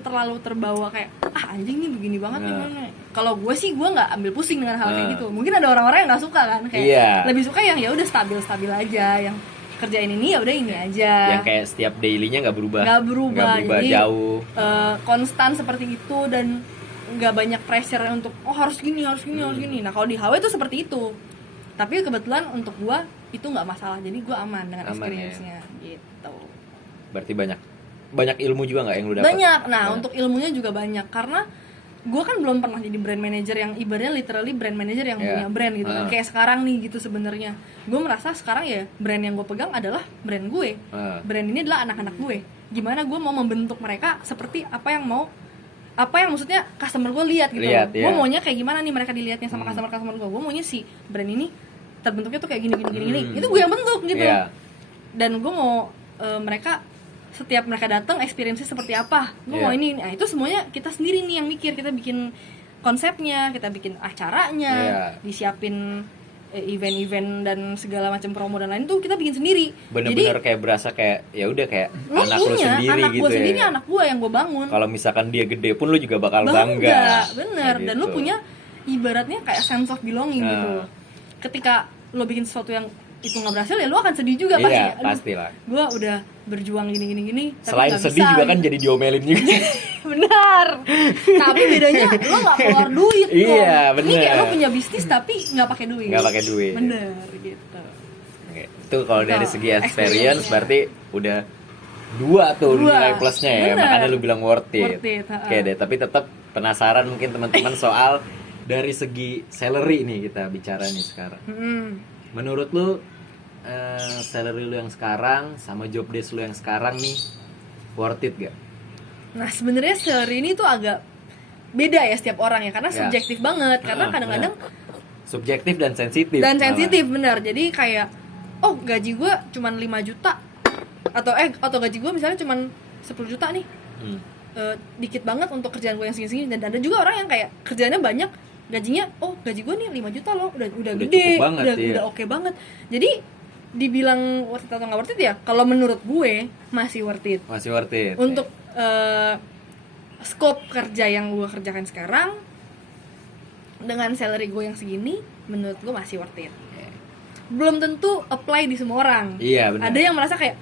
terlalu terbawa kayak anjing nih begini banget nih. Kalau gue sih gue nggak ambil pusing dengan hal kayak gitu. Mungkin ada orang-orang yang nggak suka kan, kayak lebih suka yang ya udah stabil aja, yang kerjain ini ya udah ini aja. Yang kayak setiap daily-nya nggak berubah Jadi, jauh. Konstan seperti itu dan nggak banyak pressure untuk harus gini. Nah kalau di HW tuh seperti itu. Tapi kebetulan untuk gue itu nggak masalah, jadi gue aman dengan experience-nya gitu. Berarti banyak ilmu juga nggak yang lu dapat? Banyak. Nah untuk ilmunya juga banyak karena gue kan belum pernah jadi brand manager yang ibaratnya literally brand manager yang punya brand gitu kan. Kayak sekarang nih gitu sebenarnya. Gue merasa sekarang ya brand yang gue pegang adalah brand gue. Brand ini adalah anak-anak gue. Gimana gue mau membentuk mereka seperti apa yang maksudnya customer gue lihat gitu. Gue maunya kayak gimana nih mereka dilihatnya sama customer gue. Gue maunya si brand ini terbentuknya tuh kayak gini. Itu gue yang bentuk gitu. Dan gue mau mereka setiap mereka datang experience-nya seperti apa. Gue mau ini. Nah, itu semuanya kita sendiri nih yang mikir. Kita bikin konsepnya, kita bikin acaranya, disiapin event-event dan segala macam promo dan lain tuh kita bikin sendiri. Bener-bener kayak berasa kayak ya udah kayak anak lu sendiri anak gitu gue sendiri, ya. anak gue yang gue bangun. Kalau misalkan dia gede pun lu juga bakal bangga. Bener. Dan lu punya ibaratnya kayak sense of belonging gitu. Ketika lu bikin sesuatu yang itu nggak berhasil ya lu akan sedih juga pasti. Iya, pastilah. Gue udah berjuang gini. Selain sedih bisa, juga kan jadi diomelin juga. Benar. Tapi bedanya lo nggak keluar duit kok. Iya, benar. Ini kayak lo punya bisnis tapi nggak pakai duit. Bener gitu. Oke. Itu kalau dari segi experience berarti udah 2 tuh nilai plusnya ya. Makanya lu bilang worth it. Oke deh, tapi tetap penasaran mungkin teman-teman soal Dari segi salary nih kita bicara nih sekarang. Menurut lu salary lu yang sekarang sama job desk lu yang sekarang nih worth it gak? Nah sebenarnya salary ini tuh agak beda ya setiap orang ya, karena subjektif banget. Karena kadang-kadang subjektif dan sensitif. Dan sensitif benar. Jadi kayak oh gaji gue cuman 5 juta atau gaji gue misalnya cuman 10 juta nih. Dikit banget untuk kerjaan gue yang segini-segini. Dan ada juga orang yang kayak kerjaannya banyak, gajinya oh gaji gue nih 5 juta loh, udah gede, udah oke banget. Jadi dibilang worth it atau nggak worth it ya, kalau menurut gue masih worth it. Masih worth it. Untuk scope kerja yang gue kerjakan sekarang dengan salary gue yang segini, menurut gue masih worth it. Belum tentu apply di semua orang. Iya benar. Ada yang merasa kayak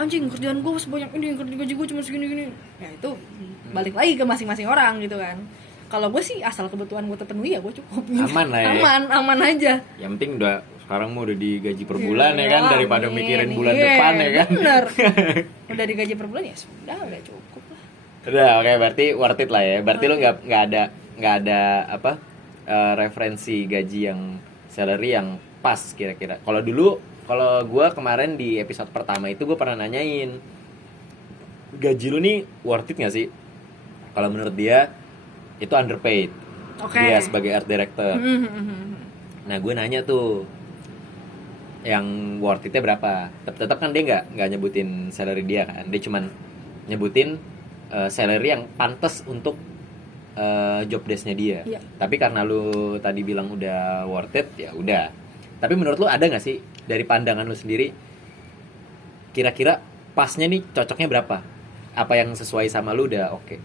anjing kerjaan gue sebanyak ini, gaji gue cuma segini-gini. Ya itu balik lagi ke masing-masing orang gitu kan. Kalau gue sih asal kebutuhan gue terpenuhi ya gue cukup. Aman lah ya. Aman aja. Yang penting sekarang mau udah digaji per bulan ya kan, daripada mikirin bulan Iya, depan ya kan. Bener. Udah digaji per bulan ya sudah, udah cukup lah. Udah oke, berarti worth it lah ya. Berarti lu nggak ada apa referensi gaji yang salary yang pas kira-kira. Kalau gue kemarin di episode pertama itu gue pernah nanyain gaji lu nih worth it nggak sih? Kalau menurut dia itu underpaid. Dia sebagai art director. Nah gue nanya tuh yang worth it-nya berapa? Tetap kan dia nggak nyebutin salary dia kan. Dia cuman nyebutin salary yang pantas untuk job desk-nya dia. Iya. Tapi karena lu tadi bilang udah worth it, ya udah. Tapi menurut lu ada nggak sih dari pandangan lu sendiri kira-kira pasnya nih cocoknya berapa? Apa yang sesuai sama lu udah oke?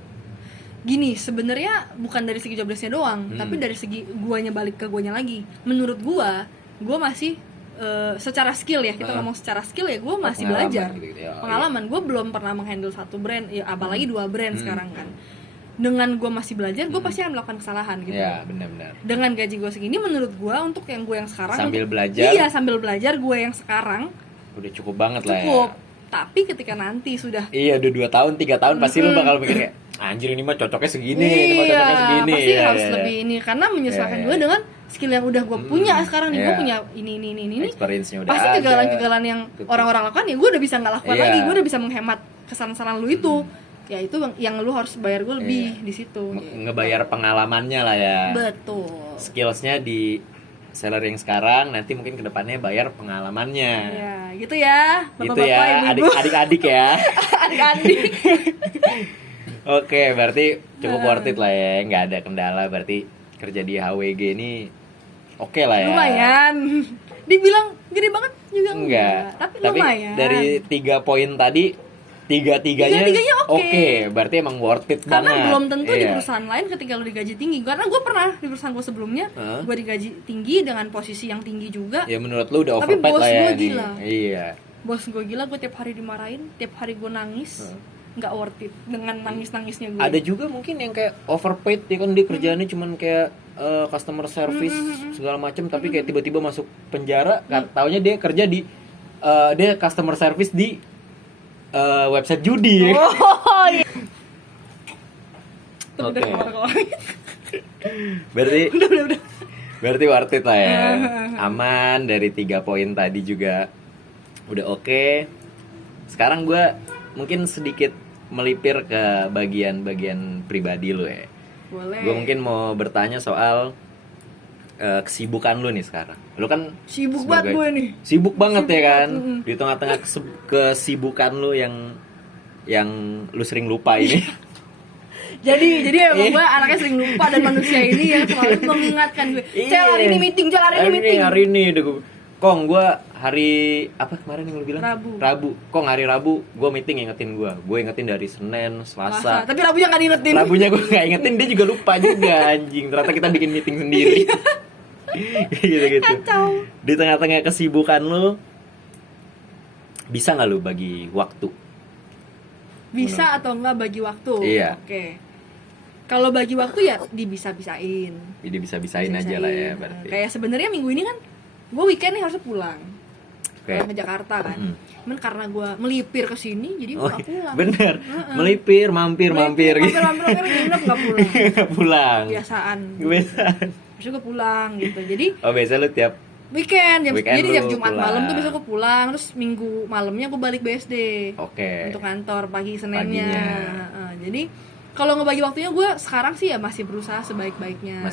Gini, sebenarnya bukan dari segi job desk-nya doang, tapi dari segi guanya balik ke guanya lagi. Menurut gua masih secara skill ya, kita ngomong secara skill ya, gua masih belajar. Gitu, ya. Pengalaman, gua belum pernah menghandle satu brand, ya apalagi 2 brand sekarang kan. Dengan gue masih belajar, gue pasti akan melakukan kesalahan gitu. Ya, benar-benar. Dengan gaji gue segini, menurut gue untuk yang gue yang sekarang sambil untuk, belajar. Iya, sambil belajar gue yang sekarang udah cukup banget lah ya. Cukup. Tapi ketika nanti sudah udah 2 tahun, 3 tahun pasti lu bakal mikir kayak anjir ini mah cocoknya segini, ini mah cocoknya segini. Pasti harus lebih ini karena menyesuaikan gue dengan skill yang udah gue punya sekarang nih. Gue punya ini. Experience-nya udah pasti ada. kegagalan-kegagalan yang orang-orang lakukan ya gue udah bisa nggak lakukan lagi. Gue udah bisa menghemat kesalahan-kesalahan lu itu. Ya itu yang lu harus bayar gue lebih di situ. Ngebayar pengalamannya lah ya. Betul. Skillsnya di salary yang sekarang, nanti mungkin kedepannya bayar pengalamannya. Ya gitu ya. Gitu ya, adik-adik ya. Adik-adik. Oke, berarti cukup worth it lah ya, nggak ada kendala. Berarti kerja di HWG ini oke lah ya. Lumayan. Dibilang gede banget juga enggak. Tapi lumayan. Dari 3 poin tadi tiga-tiganya oke. Berarti emang worth it karena banget. Belum tentu di perusahaan lain ketika lu digaji tinggi. Karena gue pernah di perusahaan gue sebelumnya, gue digaji tinggi dengan posisi yang tinggi juga. Ya menurut lu udah overpaid lah ya. Tapi bos gue gila. Iya. Bos gue gila, gue tiap hari dimarahin, tiap hari gue nangis. Nggak worth it dengan nangis-nangisnya gue. Ada juga mungkin yang kayak overpaid ya kan, dia kerjaannya cuman kayak customer service segala macam, tapi kayak tiba-tiba masuk penjara. Taunya dia kerja di dia customer service di website judi. Oh iya. Oke. Berarti worth it lah ya. Aman dari 3 poin tadi juga udah oke. Sekarang gue mungkin sedikit melipir ke bagian-bagian pribadi lu ya. Boleh. Gue mungkin mau bertanya soal kesibukan lu nih sekarang. Lu kan sibuk banget gue nih. Sibuk banget ya kan. Di tengah-tengah kesibukan lu yang lu sering lupa ini. jadi emang gue anaknya sering lupa, dan manusia ini yang selalu mengingatkan gue. Cel, hari ini meeting, Hari ini udah gue. Kong, gue hari apa kemarin yang lu bilang? Rabu. Kong, hari Rabu gue meeting ingetin gue. Gue ingetin dari Senin, Selasa. Tapi Rabunya nggak diingetin. Rabunya gue nggak ingetin, dia juga lupa juga anjing. Ternyata kita bikin meeting sendiri. gitu. Kacau. Di tengah-tengah kesibukan lu, bisa nggak lu bagi waktu? Bisa atau enggak bagi waktu? Iya. Oke. Kalau bagi waktu ya dibisa-bisain. Bisa-bisain aja lah ya berarti. Kayak sebenarnya minggu ini kan gue weekend nih harusnya pulang. ke Jakarta kan. Cuman karena gue melipir ke sini jadi gue gak pulang. Bener. Melipir, mampir gitu. Mampir nginep gak pulang. Pulang. Kebiasaan. Terus gue pulang gitu. Jadi biasa lu tiap weekend jadi tiap Jumat pulang. malam tuh besok gue pulang, terus Minggu malamnya gue balik BSD. Untuk kantor pagi Seninnya. Jadi kalau ngebagi waktunya gue sekarang sih ya masih berusaha sebaik-baiknya.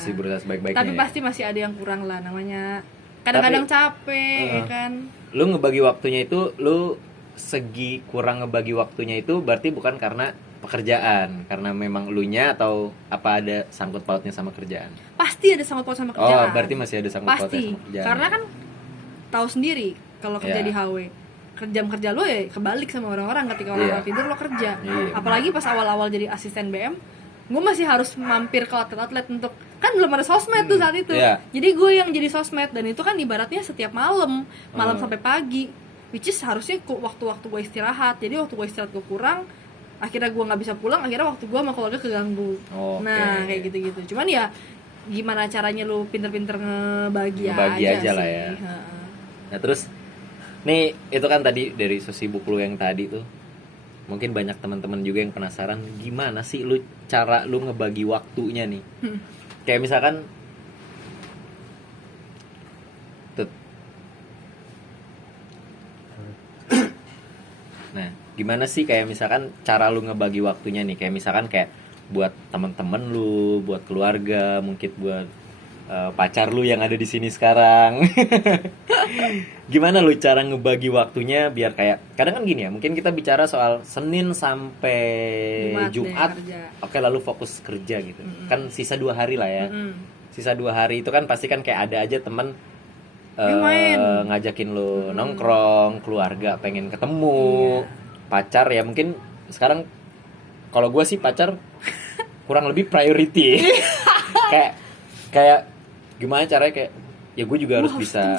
Tapi pasti masih ada yang kurang lah, namanya kadang-kadang capek ya kan. Lu ngebagi waktunya itu, lu segi kurang ngebagi waktunya itu berarti bukan karena pekerjaan, karena memang elunya atau apa ada sangkut pautnya sama kerjaan? Pasti ada sangkut paut sama kerjaan. Berarti masih ada sangkut pautnya sama kerjaan. Karena kan tahu sendiri kalau kerja di HW, jam kerja lo ya kebalik sama orang-orang, ketika orang-orang tidur lo kerja. Apalagi pas awal-awal jadi asisten BM, gue masih harus mampir ke outlet untuk, kan belum ada sosmed tuh saat itu. Jadi gue yang jadi sosmed, dan itu kan ibaratnya setiap malam sampai pagi, which is harusnya waktu-waktu gue istirahat. Jadi waktu gue istirahat gue kurang, akhirnya gue nggak bisa pulang, akhirnya waktu gue sama keluarga keganggu. Nah kayak gitu-gitu. Cuman ya gimana caranya lu pinter-pinter ngebagi aja lah sih. ya. Nah terus nih itu kan tadi dari sesibuk lu yang tadi tuh, mungkin banyak teman-teman juga yang penasaran gimana sih lu cara lu ngebagi waktunya nih. Kayak misalkan nah gimana sih kayak misalkan cara lu ngebagi waktunya nih, kayak misalkan kayak buat teman-teman lu, buat keluarga, mungkin buat pacar lu yang ada di sini sekarang. Gimana lu cara ngebagi waktunya biar kayak, kadang kan gini ya, mungkin kita bicara soal Senin sampai Jumat oke, lalu fokus kerja gitu. Kan sisa 2 hari lah ya. Sisa 2 hari itu kan pasti kan kayak ada aja temen ngajakin lu nongkrong, keluarga pengen ketemu, pacar ya mungkin sekarang kalau gue sih pacar kurang lebih priority. kayak gimana caranya, kayak ya gue juga harus bisa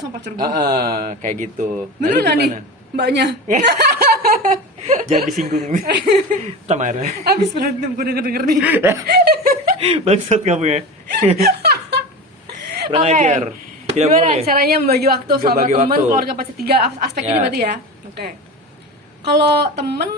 kayak gitu. Bener nggak nih mbaknya? Jangan disinggung. Tamara abis berantem gue denger nih. Bangsat kamu ya. Kurang ajar. Tidak gimana boleh caranya membagi waktu sama teman, keluarga, pasti 3 aspek ini berarti ya. Kalau temen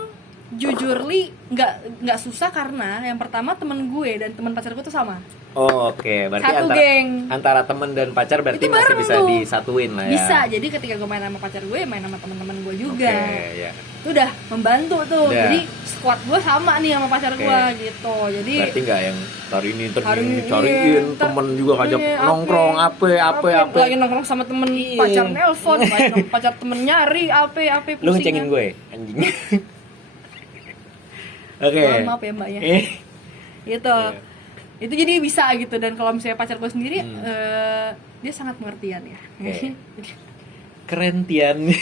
jujur li nggak susah, karena yang pertama temen gue dan teman pacarku tuh sama. Oke. Berarti satu geng. Antara temen dan pacar berarti masih bisa tuh disatuin lah ya. Bisa. Jadi ketika gue main sama pacar gue, ya main sama teman-teman gue juga. Itu udah membantu tuh. Jadi squad gue sama nih sama pacar gue gitu. Jadi berarti nggak yang hari ini cariin temen juga ngajak nongkrong apa lagi nongkrong sama temen pacar nelpon, pacar temen nyari apa pusing. Lu ngecengin gue anjing. Maaf ya mbaknya. Gitu. Itu jadi bisa gitu. Dan kalau misalnya pacar gue sendiri dia sangat pengertian ya. Keren Tian.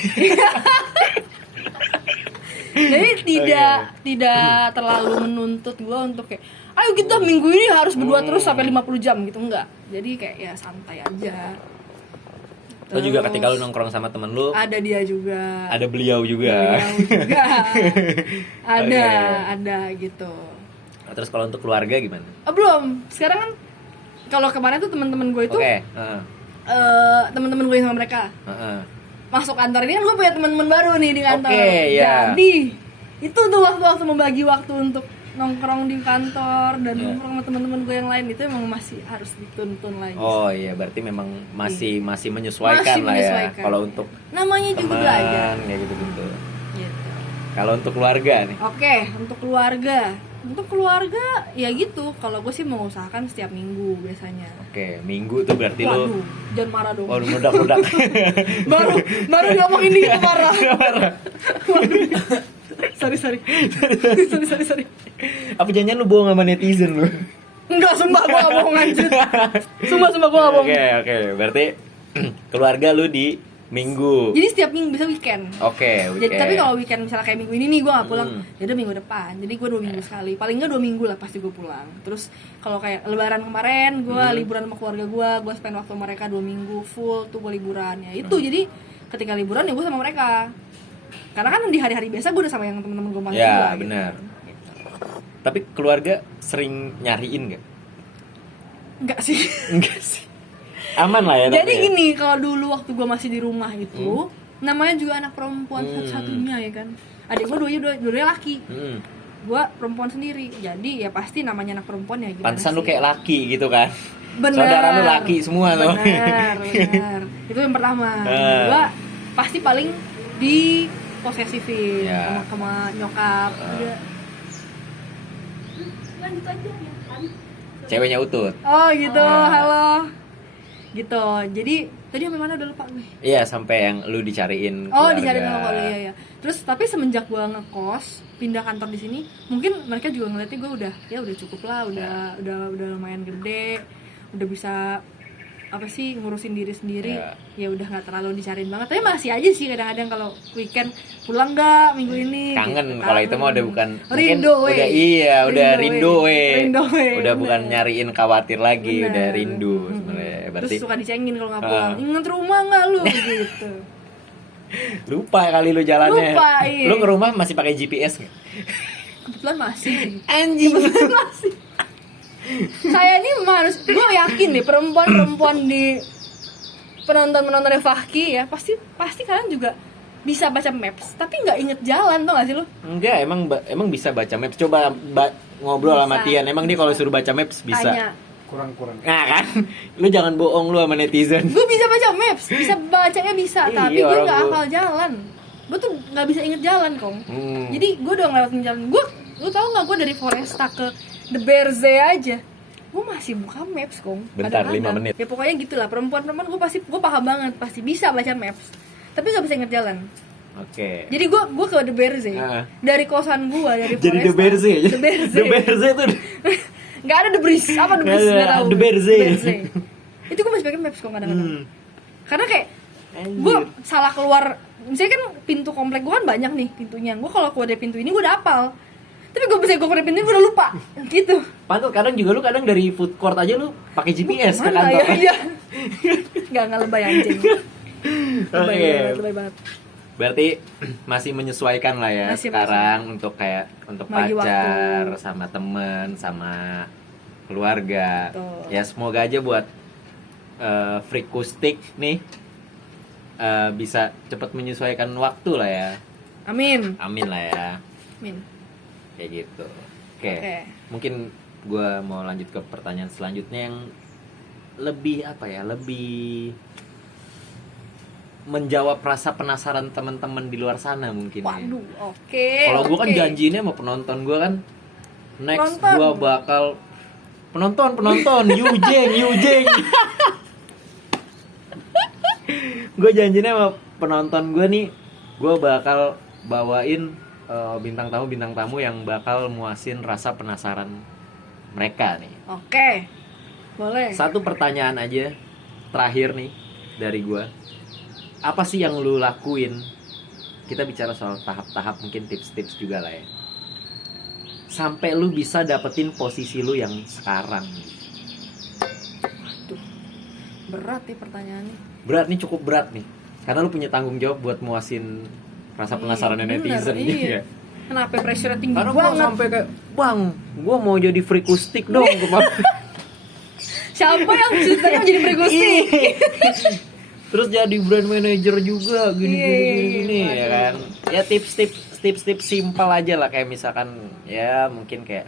Jadi tidak terlalu menuntut gue untuk kayak ayo kita minggu ini harus berdua terus sampai 50 jam gitu, enggak. Jadi kayak ya santai aja. Lo juga ketika lu nongkrong sama temen lu, ada dia juga, ada beliau juga. ada gitu. Terus kalau untuk keluarga gimana? Belum. Sekarang kan kalau kemarin tuh teman-teman gue itu teman-teman gue sama mereka masuk kantor ini kan, gue punya teman-teman baru nih di kantor. Jadi itu tuh waktu membagi waktu untuk nongkrong di kantor dan nongkrong sama teman-teman gue yang lain, itu emang masih harus dituntun lagi. Berarti memang masih menyesuaikan lah ya. Kalau untuk namanya teman, juga belajar kayak gitu. Kalau untuk keluarga nih. Untuk keluarga ya gitu. Kalau gue sih mengusahakan setiap minggu biasanya. Minggu tuh berarti lo. Jangan marah dong. Meledak. baru ngomong ini gitu marah. Sorry. Apa jangan lu bohong sama netizen lu? Enggak, sumpah gue gak bohong anjir. Sumpah gue gak bohong. Oke. Berarti keluarga lu di minggu. Jadi setiap minggu bisa weekend. Weekend. Jadi tapi kalau weekend misalnya kayak minggu ini nih gue gak pulang, ya udah minggu depan. Jadi gue 2 minggu sekali. Paling enggak 2 minggu lah pasti gue pulang. Terus kalau kayak lebaran kemarin gue liburan sama keluarga gue spend waktu sama mereka 2 minggu full tuh gue liburan. Ya itu jadi ketika liburan ya gue sama mereka. Karena kan di hari-hari biasa gue udah sama yang temen-temen gue masih ya benar gitu. Tapi keluarga sering nyariin enggak sih aman lah ya. Jadi gini, kalau dulu waktu gue masih di rumah itu namanya juga anak perempuan satu-satunya ya kan. Adik gue dua-duanya laki. Gue perempuan sendiri, jadi ya pasti namanya anak perempuan ya gimana. Pantesan sih? lu kayak laki gitu kan. Bener. Saudara lu laki semua tuh. Benar. Itu yang pertama. Kedua, pasti paling di posesifin sama nyokap. Udah. Lanjut aja ya kan. Ceweknya utut. Oh gitu, halo. Gitu. Jadi tadi sampai mana udah lupa gue. Iya, sampai yang lu dicariin Oh, keluarga. dicariin sama keluarga ya. Terus tapi semenjak gue ngekos, pindah kantor di sini, mungkin mereka juga ngeliatnya gue udah cukup lah, udah lumayan gede, udah bisa apa sih ngurusin diri sendiri. Ya udah nggak terlalu dicariin banget. Tapi masih aja sih kadang-kadang kalau weekend pulang nggak minggu ini. Kangen gitu, kalau itu mah udah bukan Rindu, mungkin udah rindu udah bukan nyariin khawatir lagi, Bener. udah rindu sebenarnya. Berarti Terus suka dicengin kalau nggak pulang. Ingat rumah nggak lu gitu. lupa kali lu jalannya. Lupa, iya. Lu ke rumah masih pakai GPS nggak? Kebetulan masih. Anjing. Masih. Saya ini harus, gue yakin deh perempuan di penonton Fahki ya pasti kalian juga bisa baca maps tapi nggak inget jalan, tau gak sih lu? Enggak, emang bisa baca maps. Coba ngobrol sama Tian. Emang dia kalau suruh baca maps bisa. Tanya. Kurang. Nah kan, lu jangan bohong lu sama netizen. Gue bisa baca maps, bisa bacanya bisa, Iya, tapi gue orang nggak gua- hafal jalan. Gue tuh nggak bisa inget jalan kong. Jadi gue udah ngelewatin jalan. Lu tau nggak gue dari Foresta ke The Berze aja, gue masih buka maps kong. Bentar, Kadang-kadang. 5 menit. Ya pokoknya gitulah, perempuan gue paham banget, pasti bisa baca maps, tapi nggak bisa inget jalan. Oke. Jadi gue ke The Berze dari kosan gue dari Foresta. Jadi The Berze aja. The Berze. The Berze tuh. Nggak ada The Breeze, apa The Breeze Nggak nggak ada, tahu. The Berze. Itu gue masih pakai maps kok kadang-kadang. Karena kayak gue salah keluar, misalnya kan pintu komplek gue kan banyak nih pintunya. Gue kalau keluar dari pintu ini gue udah hafal. Tapi gue bisa keluar dari pintu ini gue udah lupa. Gitu. Pantul kadang juga lu dari food court aja lu pakai GPS ke Mana kantor. ya? Iya. Nggak lebay anjing. Lebay banget. Berarti masih menyesuaikan lah ya Masih sekarang untuk Bagi pacar, waktu. sama temen, sama keluarga. Betul. Ya semoga aja buat Freakustik nih bisa cepat menyesuaikan waktu lah ya. Amin. Amin lah ya. Amin. Kayak gitu. Oke. Oke. Mungkin gue mau lanjut ke pertanyaan selanjutnya yang lebih lebih menjawab rasa penasaran teman-teman di luar sana mungkin. Waduh, Ya. oke. Kalau gue kan oke. janjinya sama penonton gue kan next Penonton. gue bakal penonton Yujeng. Gue janjinya sama penonton gue nih, gue bakal bawain bintang tamu yang bakal muasin rasa penasaran mereka nih. Oke. Boleh. Satu pertanyaan aja terakhir nih dari gue. Apa sih yang lu lakuin? Kita bicara soal tahap-tahap, mungkin tips-tips juga lah ya. Sampai lu bisa dapetin posisi lu yang sekarang. Aduh. Berat nih pertanyaannya. Berat nih, cukup berat nih. Karena lu punya tanggung jawab buat muasin rasa penasaran Bener, netizen iya. gitu ya. Kenapa pressure tinggi Karena gue banget? sampai kayak, "Bang, gue mau jadi Freakustik dong." Siapa yang ceritanya jadi bergusting? Terus jadi brand manager juga gini ya kan. Ya tips-tips simpel aja lah, kayak misalkan ya mungkin kayak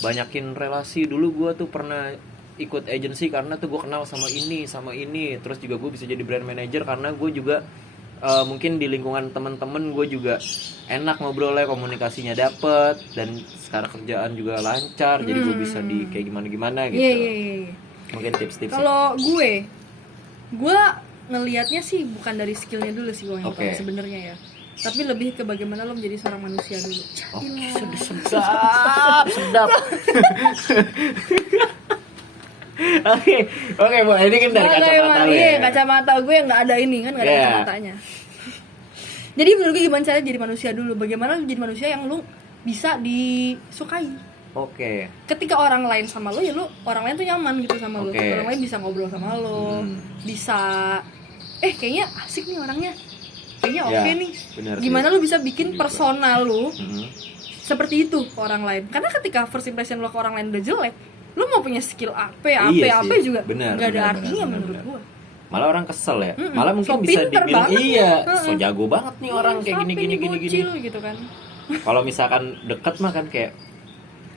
banyakin relasi. Dulu gue tuh pernah ikut agency karena tuh gue kenal sama ini. Terus juga gue bisa jadi brand manager karena gue juga mungkin di lingkungan teman-teman gue juga enak ngobrolnya, komunikasinya dapet, dan sekarang kerjaan juga lancar, jadi gue bisa di kayak gimana gitu. Iya. Mungkin tips-tips. Kalau gue ngelihatnya sih bukan dari skillnya dulu sih gue yang Oke. pertama sebenarnya ya, tapi lebih ke bagaimana lo menjadi seorang manusia dulu. Oke, sedap. Oke, Bu. Ini kan dari kacamata lu Iya, ya. kacamata gue nggak ada ini kan, nggak ada Iya. kacamatanya. Jadi menurut gue gimana cara jadi manusia dulu, bagaimana lo jadi manusia yang lo bisa disukai. Oke. Ketika orang lain sama lo, ya lo orang lain tuh nyaman gitu sama lo. Oke. Orang lain bisa ngobrol sama lo, bisa kayaknya asik nih orangnya, kayaknya Ya, oke nih. benar sih. Gimana lo bisa bikin persona lo Mhm. seperti itu ke orang lain? Karena ketika first impression lo ke orang lain udah jelek, lo mau punya skill Iya sih. apa juga Benar, nggak ada benar, artinya benar, menurut benar. gue. malah orang kesel ya. Malah mungkin So bisa pinter dibilang banget iya, ya. so jago banget nih orang kayak Siapa gini nih gini. bocil gitu kan. Kalau misalkan deket mah kan kayak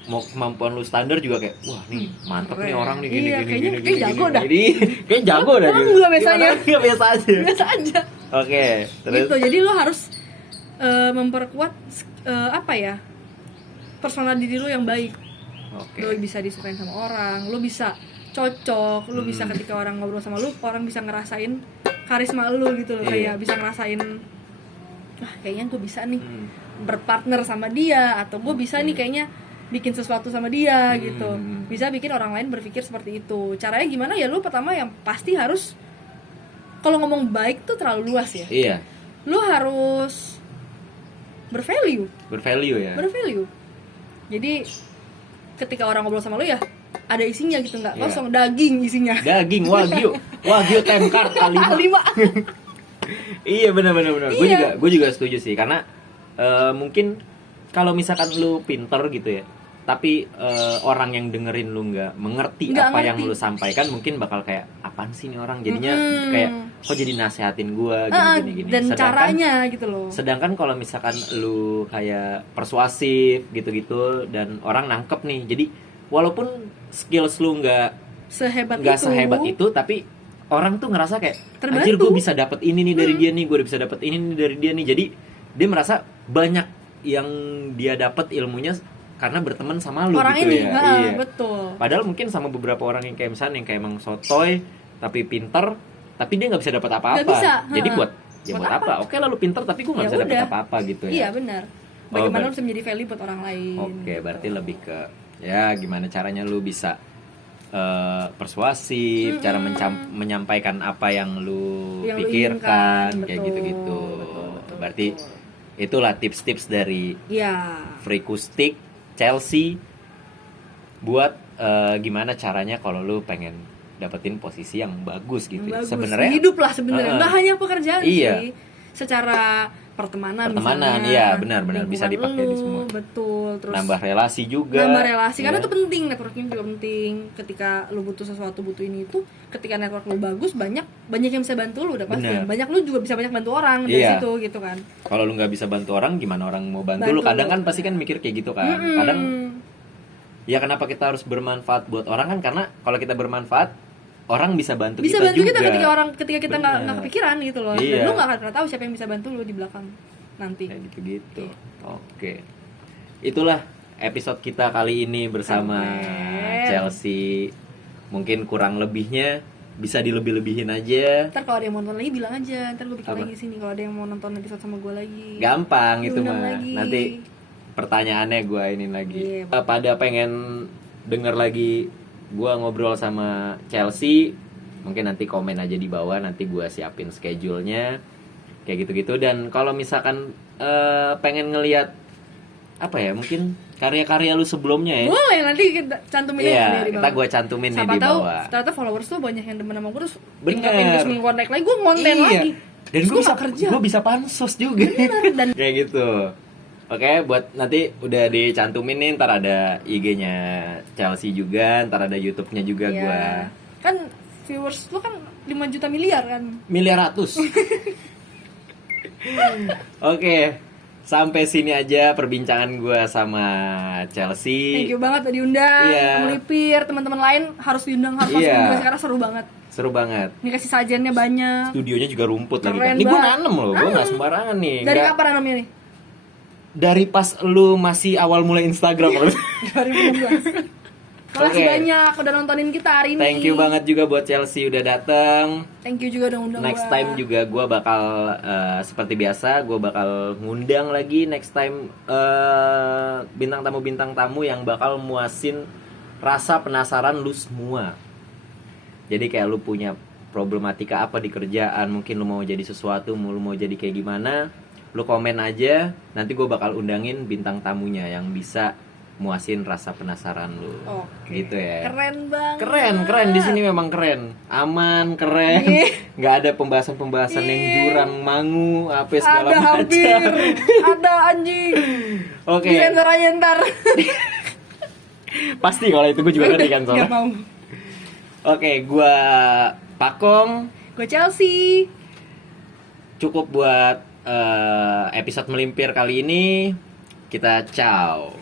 mau kemampuan lu standar juga kayak wah nih mantep nih Keren. orang nih gini Iya, gini kayaknya- gini kayak gini, jago gini, dah. gini. Kayak jago dah Emang gitu. enggak biasanya? Gimana? Enggak biasa aja. Biasa aja. Oke, terus Gitu. Jadi lo harus memperkuat apa ya? Personal diri lo yang baik. oke. Lo bisa disukain sama orang, lo bisa cocok, lo bisa Hmm. ketika orang ngobrol sama lo, orang bisa ngerasain karisma lo gitu loh, Iya. kayak bisa ngerasain wah kayaknya gue bisa nih Hmm. berpartner sama dia, atau gue bisa nih kayaknya bikin sesuatu sama dia gitu. Bisa bikin orang lain berpikir seperti itu. Caranya gimana ya? Lo pertama yang pasti harus, kalau ngomong baik tuh terlalu luas ya. Iya, Lo harus bervalue. bervalue ya. Bervalue. Jadi ketika orang ngobrol sama lo ya ada isinya gitu, nggak Iya. kosong daging isinya. Daging wagyu temkar kali Lima. Iya benar. Gue Iya. juga setuju sih karena mungkin kalau misalkan lu pinter gitu ya, tapi orang yang dengerin lu nggak mengerti Nggak apa ngerti. yang lu sampaikan, mungkin bakal kayak apaan sih nih orang, jadinya Mm-mm. kayak kok jadi nasehatin gue gini. Dan caranya gitu loh. Sedangkan kalau misalkan lu kayak persuasif gitu-gitu dan orang nangkep nih, jadi walaupun skills lu nggak Sehebat itu, tapi orang tuh ngerasa kayak Terbantu. anjir gue bisa dapat ini nih dari dia nih, gue bisa dapat ini nih dari dia nih. Jadi dia merasa banyak yang dia dapat ilmunya karena berteman sama lu orang gitu ini. ya. Iya. Betul. Padahal mungkin sama beberapa orang yang kayak misalnya yang kayak emang sotoy tapi pinter, tapi dia nggak bisa dapat apa-apa. Nggak bisa, Jadi buat Buat apa? Oke lah lu pinter tapi gue nggak Ya bisa dapat udah. apa-apa gitu ya. Iya benar. Bagaimana ber- lo bisa menjadi value buat orang lain? Oke, berarti lebih ke ya gimana caranya lu bisa persuasif, cara menyampaikan apa yang lu Yang lu pikirkan, inginkan, kayak betul, gitu-gitu. betul. Berarti itulah tips-tips dari Iya. Freakoustik Chelsea buat gimana caranya kalau lu pengen dapetin posisi yang bagus gitu. Bagus. Sebenarnya Hidup lah sebenarnya. Heeh. Nggak hanya pekerjaan Iya. sih. Secara pertemanan Pertemanan, misalnya, iya, benar-benar bisa lingkungan dipakai di lu, semua. Betul. Terus nambah relasi juga. nambah relasi karena ya. itu penting, networking juga penting. Ketika lu butuh sesuatu, butuh ini itu, ketika network lu bagus, banyak yang bisa bantu lu udah pasti. Bener. Banyak lu juga bisa banyak bantu orang dari Iya. situ gitu kan. Kalau lu nggak bisa bantu orang, gimana orang mau bantu lu? Bantu Kadang lu. kan pasti kan mikir kayak gitu kan. Kadang ya kenapa kita harus bermanfaat buat orang kan, karena kalau kita bermanfaat orang bisa bantu bisa kita bantu juga. kita ketika kita nggak Bener. kepikiran gitu loh. Iya. Dan lu nggak akan pernah tahu siapa yang bisa bantu lu di belakang nanti. Kayak gitu-gitu. Oke. Itulah episode kita kali ini bersama Keren. Chelsea. Mungkin kurang lebihnya bisa dilebih-lebihin aja. Ntar kalau ada yang mau nonton lagi bilang aja, ntar gue bikin Apa? lagi sini kalau ada yang mau nonton episode sama gue lagi. Gampang itu Diundang mah. lagi. Nanti pertanyaannya gue ini lagi. Iya. Pada pengen denger lagi gue ngobrol sama Chelsea, mungkin nanti komen aja di bawah, nanti gue siapin schedule-nya kayak gitu-gitu. Dan kalau misalkan pengen ngelihat apa ya, mungkin karya-karya lu sebelumnya ya. Boleh nanti kita cantumin aja Iya, di kita bawah. gue cantumin nih Siapa di tahu bawah. ternyata followers tuh banyak yang demen sama gue, terus Bener. tinggal seminggu kontak lagi, gue ngonten Iya. lagi. Dan Terus gue gua bisa nggak kerja. gue bisa pansos juga. Dan Kayak gitu. Oke, buat nanti udah dicantumin nih, ntar ada IG-nya Chelsea juga, ntar ada YouTube-nya juga ya, gua. kan viewers lu kan 5 juta miliar kan. Miliaratus. Oke, sampai sini aja perbincangan gua sama Chelsea. Thank you banget udah diundang. Iya. Melipir, teman-teman lain harus diundang, harus Iya. masukin juga karena seru banget. Seru banget. Ini kasih sajiannya banyak. Studionya juga rumput lagi Keren kan. Ini gua banget. nanem loh, gua nggak sembarangan nih. Dari Nggak- kapan namanya nih? Dari pas lu masih awal mulai Instagram. 2016. Makasih Oke. banyak udah nontonin kita hari ini. Thank you banget juga buat Chelsea udah dateng. Thank you juga udah undang Next gua. time juga gue bakal seperti biasa, gue bakal ngundang lagi next time bintang tamu yang bakal muasin rasa penasaran lu semua. Jadi kayak lu punya problematika apa di kerjaan, mungkin lu mau jadi sesuatu, lu mau jadi kayak gimana, lu komen aja. Nanti gue bakal undangin bintang tamunya yang bisa muasin rasa penasaran lu. Oke. Gitu ya. Keren banget. Keren di sini memang keren, aman, keren, Iya. nggak ada pembahasan yang jurang, mangu, apa segala Ada macam. hampir. Ada anjing. Oke, Disensor aja ntar. pasti kalau itu gue juga ngerti kan soalnya. Gak mau. Oke, gua Pakong, Gue Chelsea. Cukup buat episode melimpir kali ini. Kita ciao.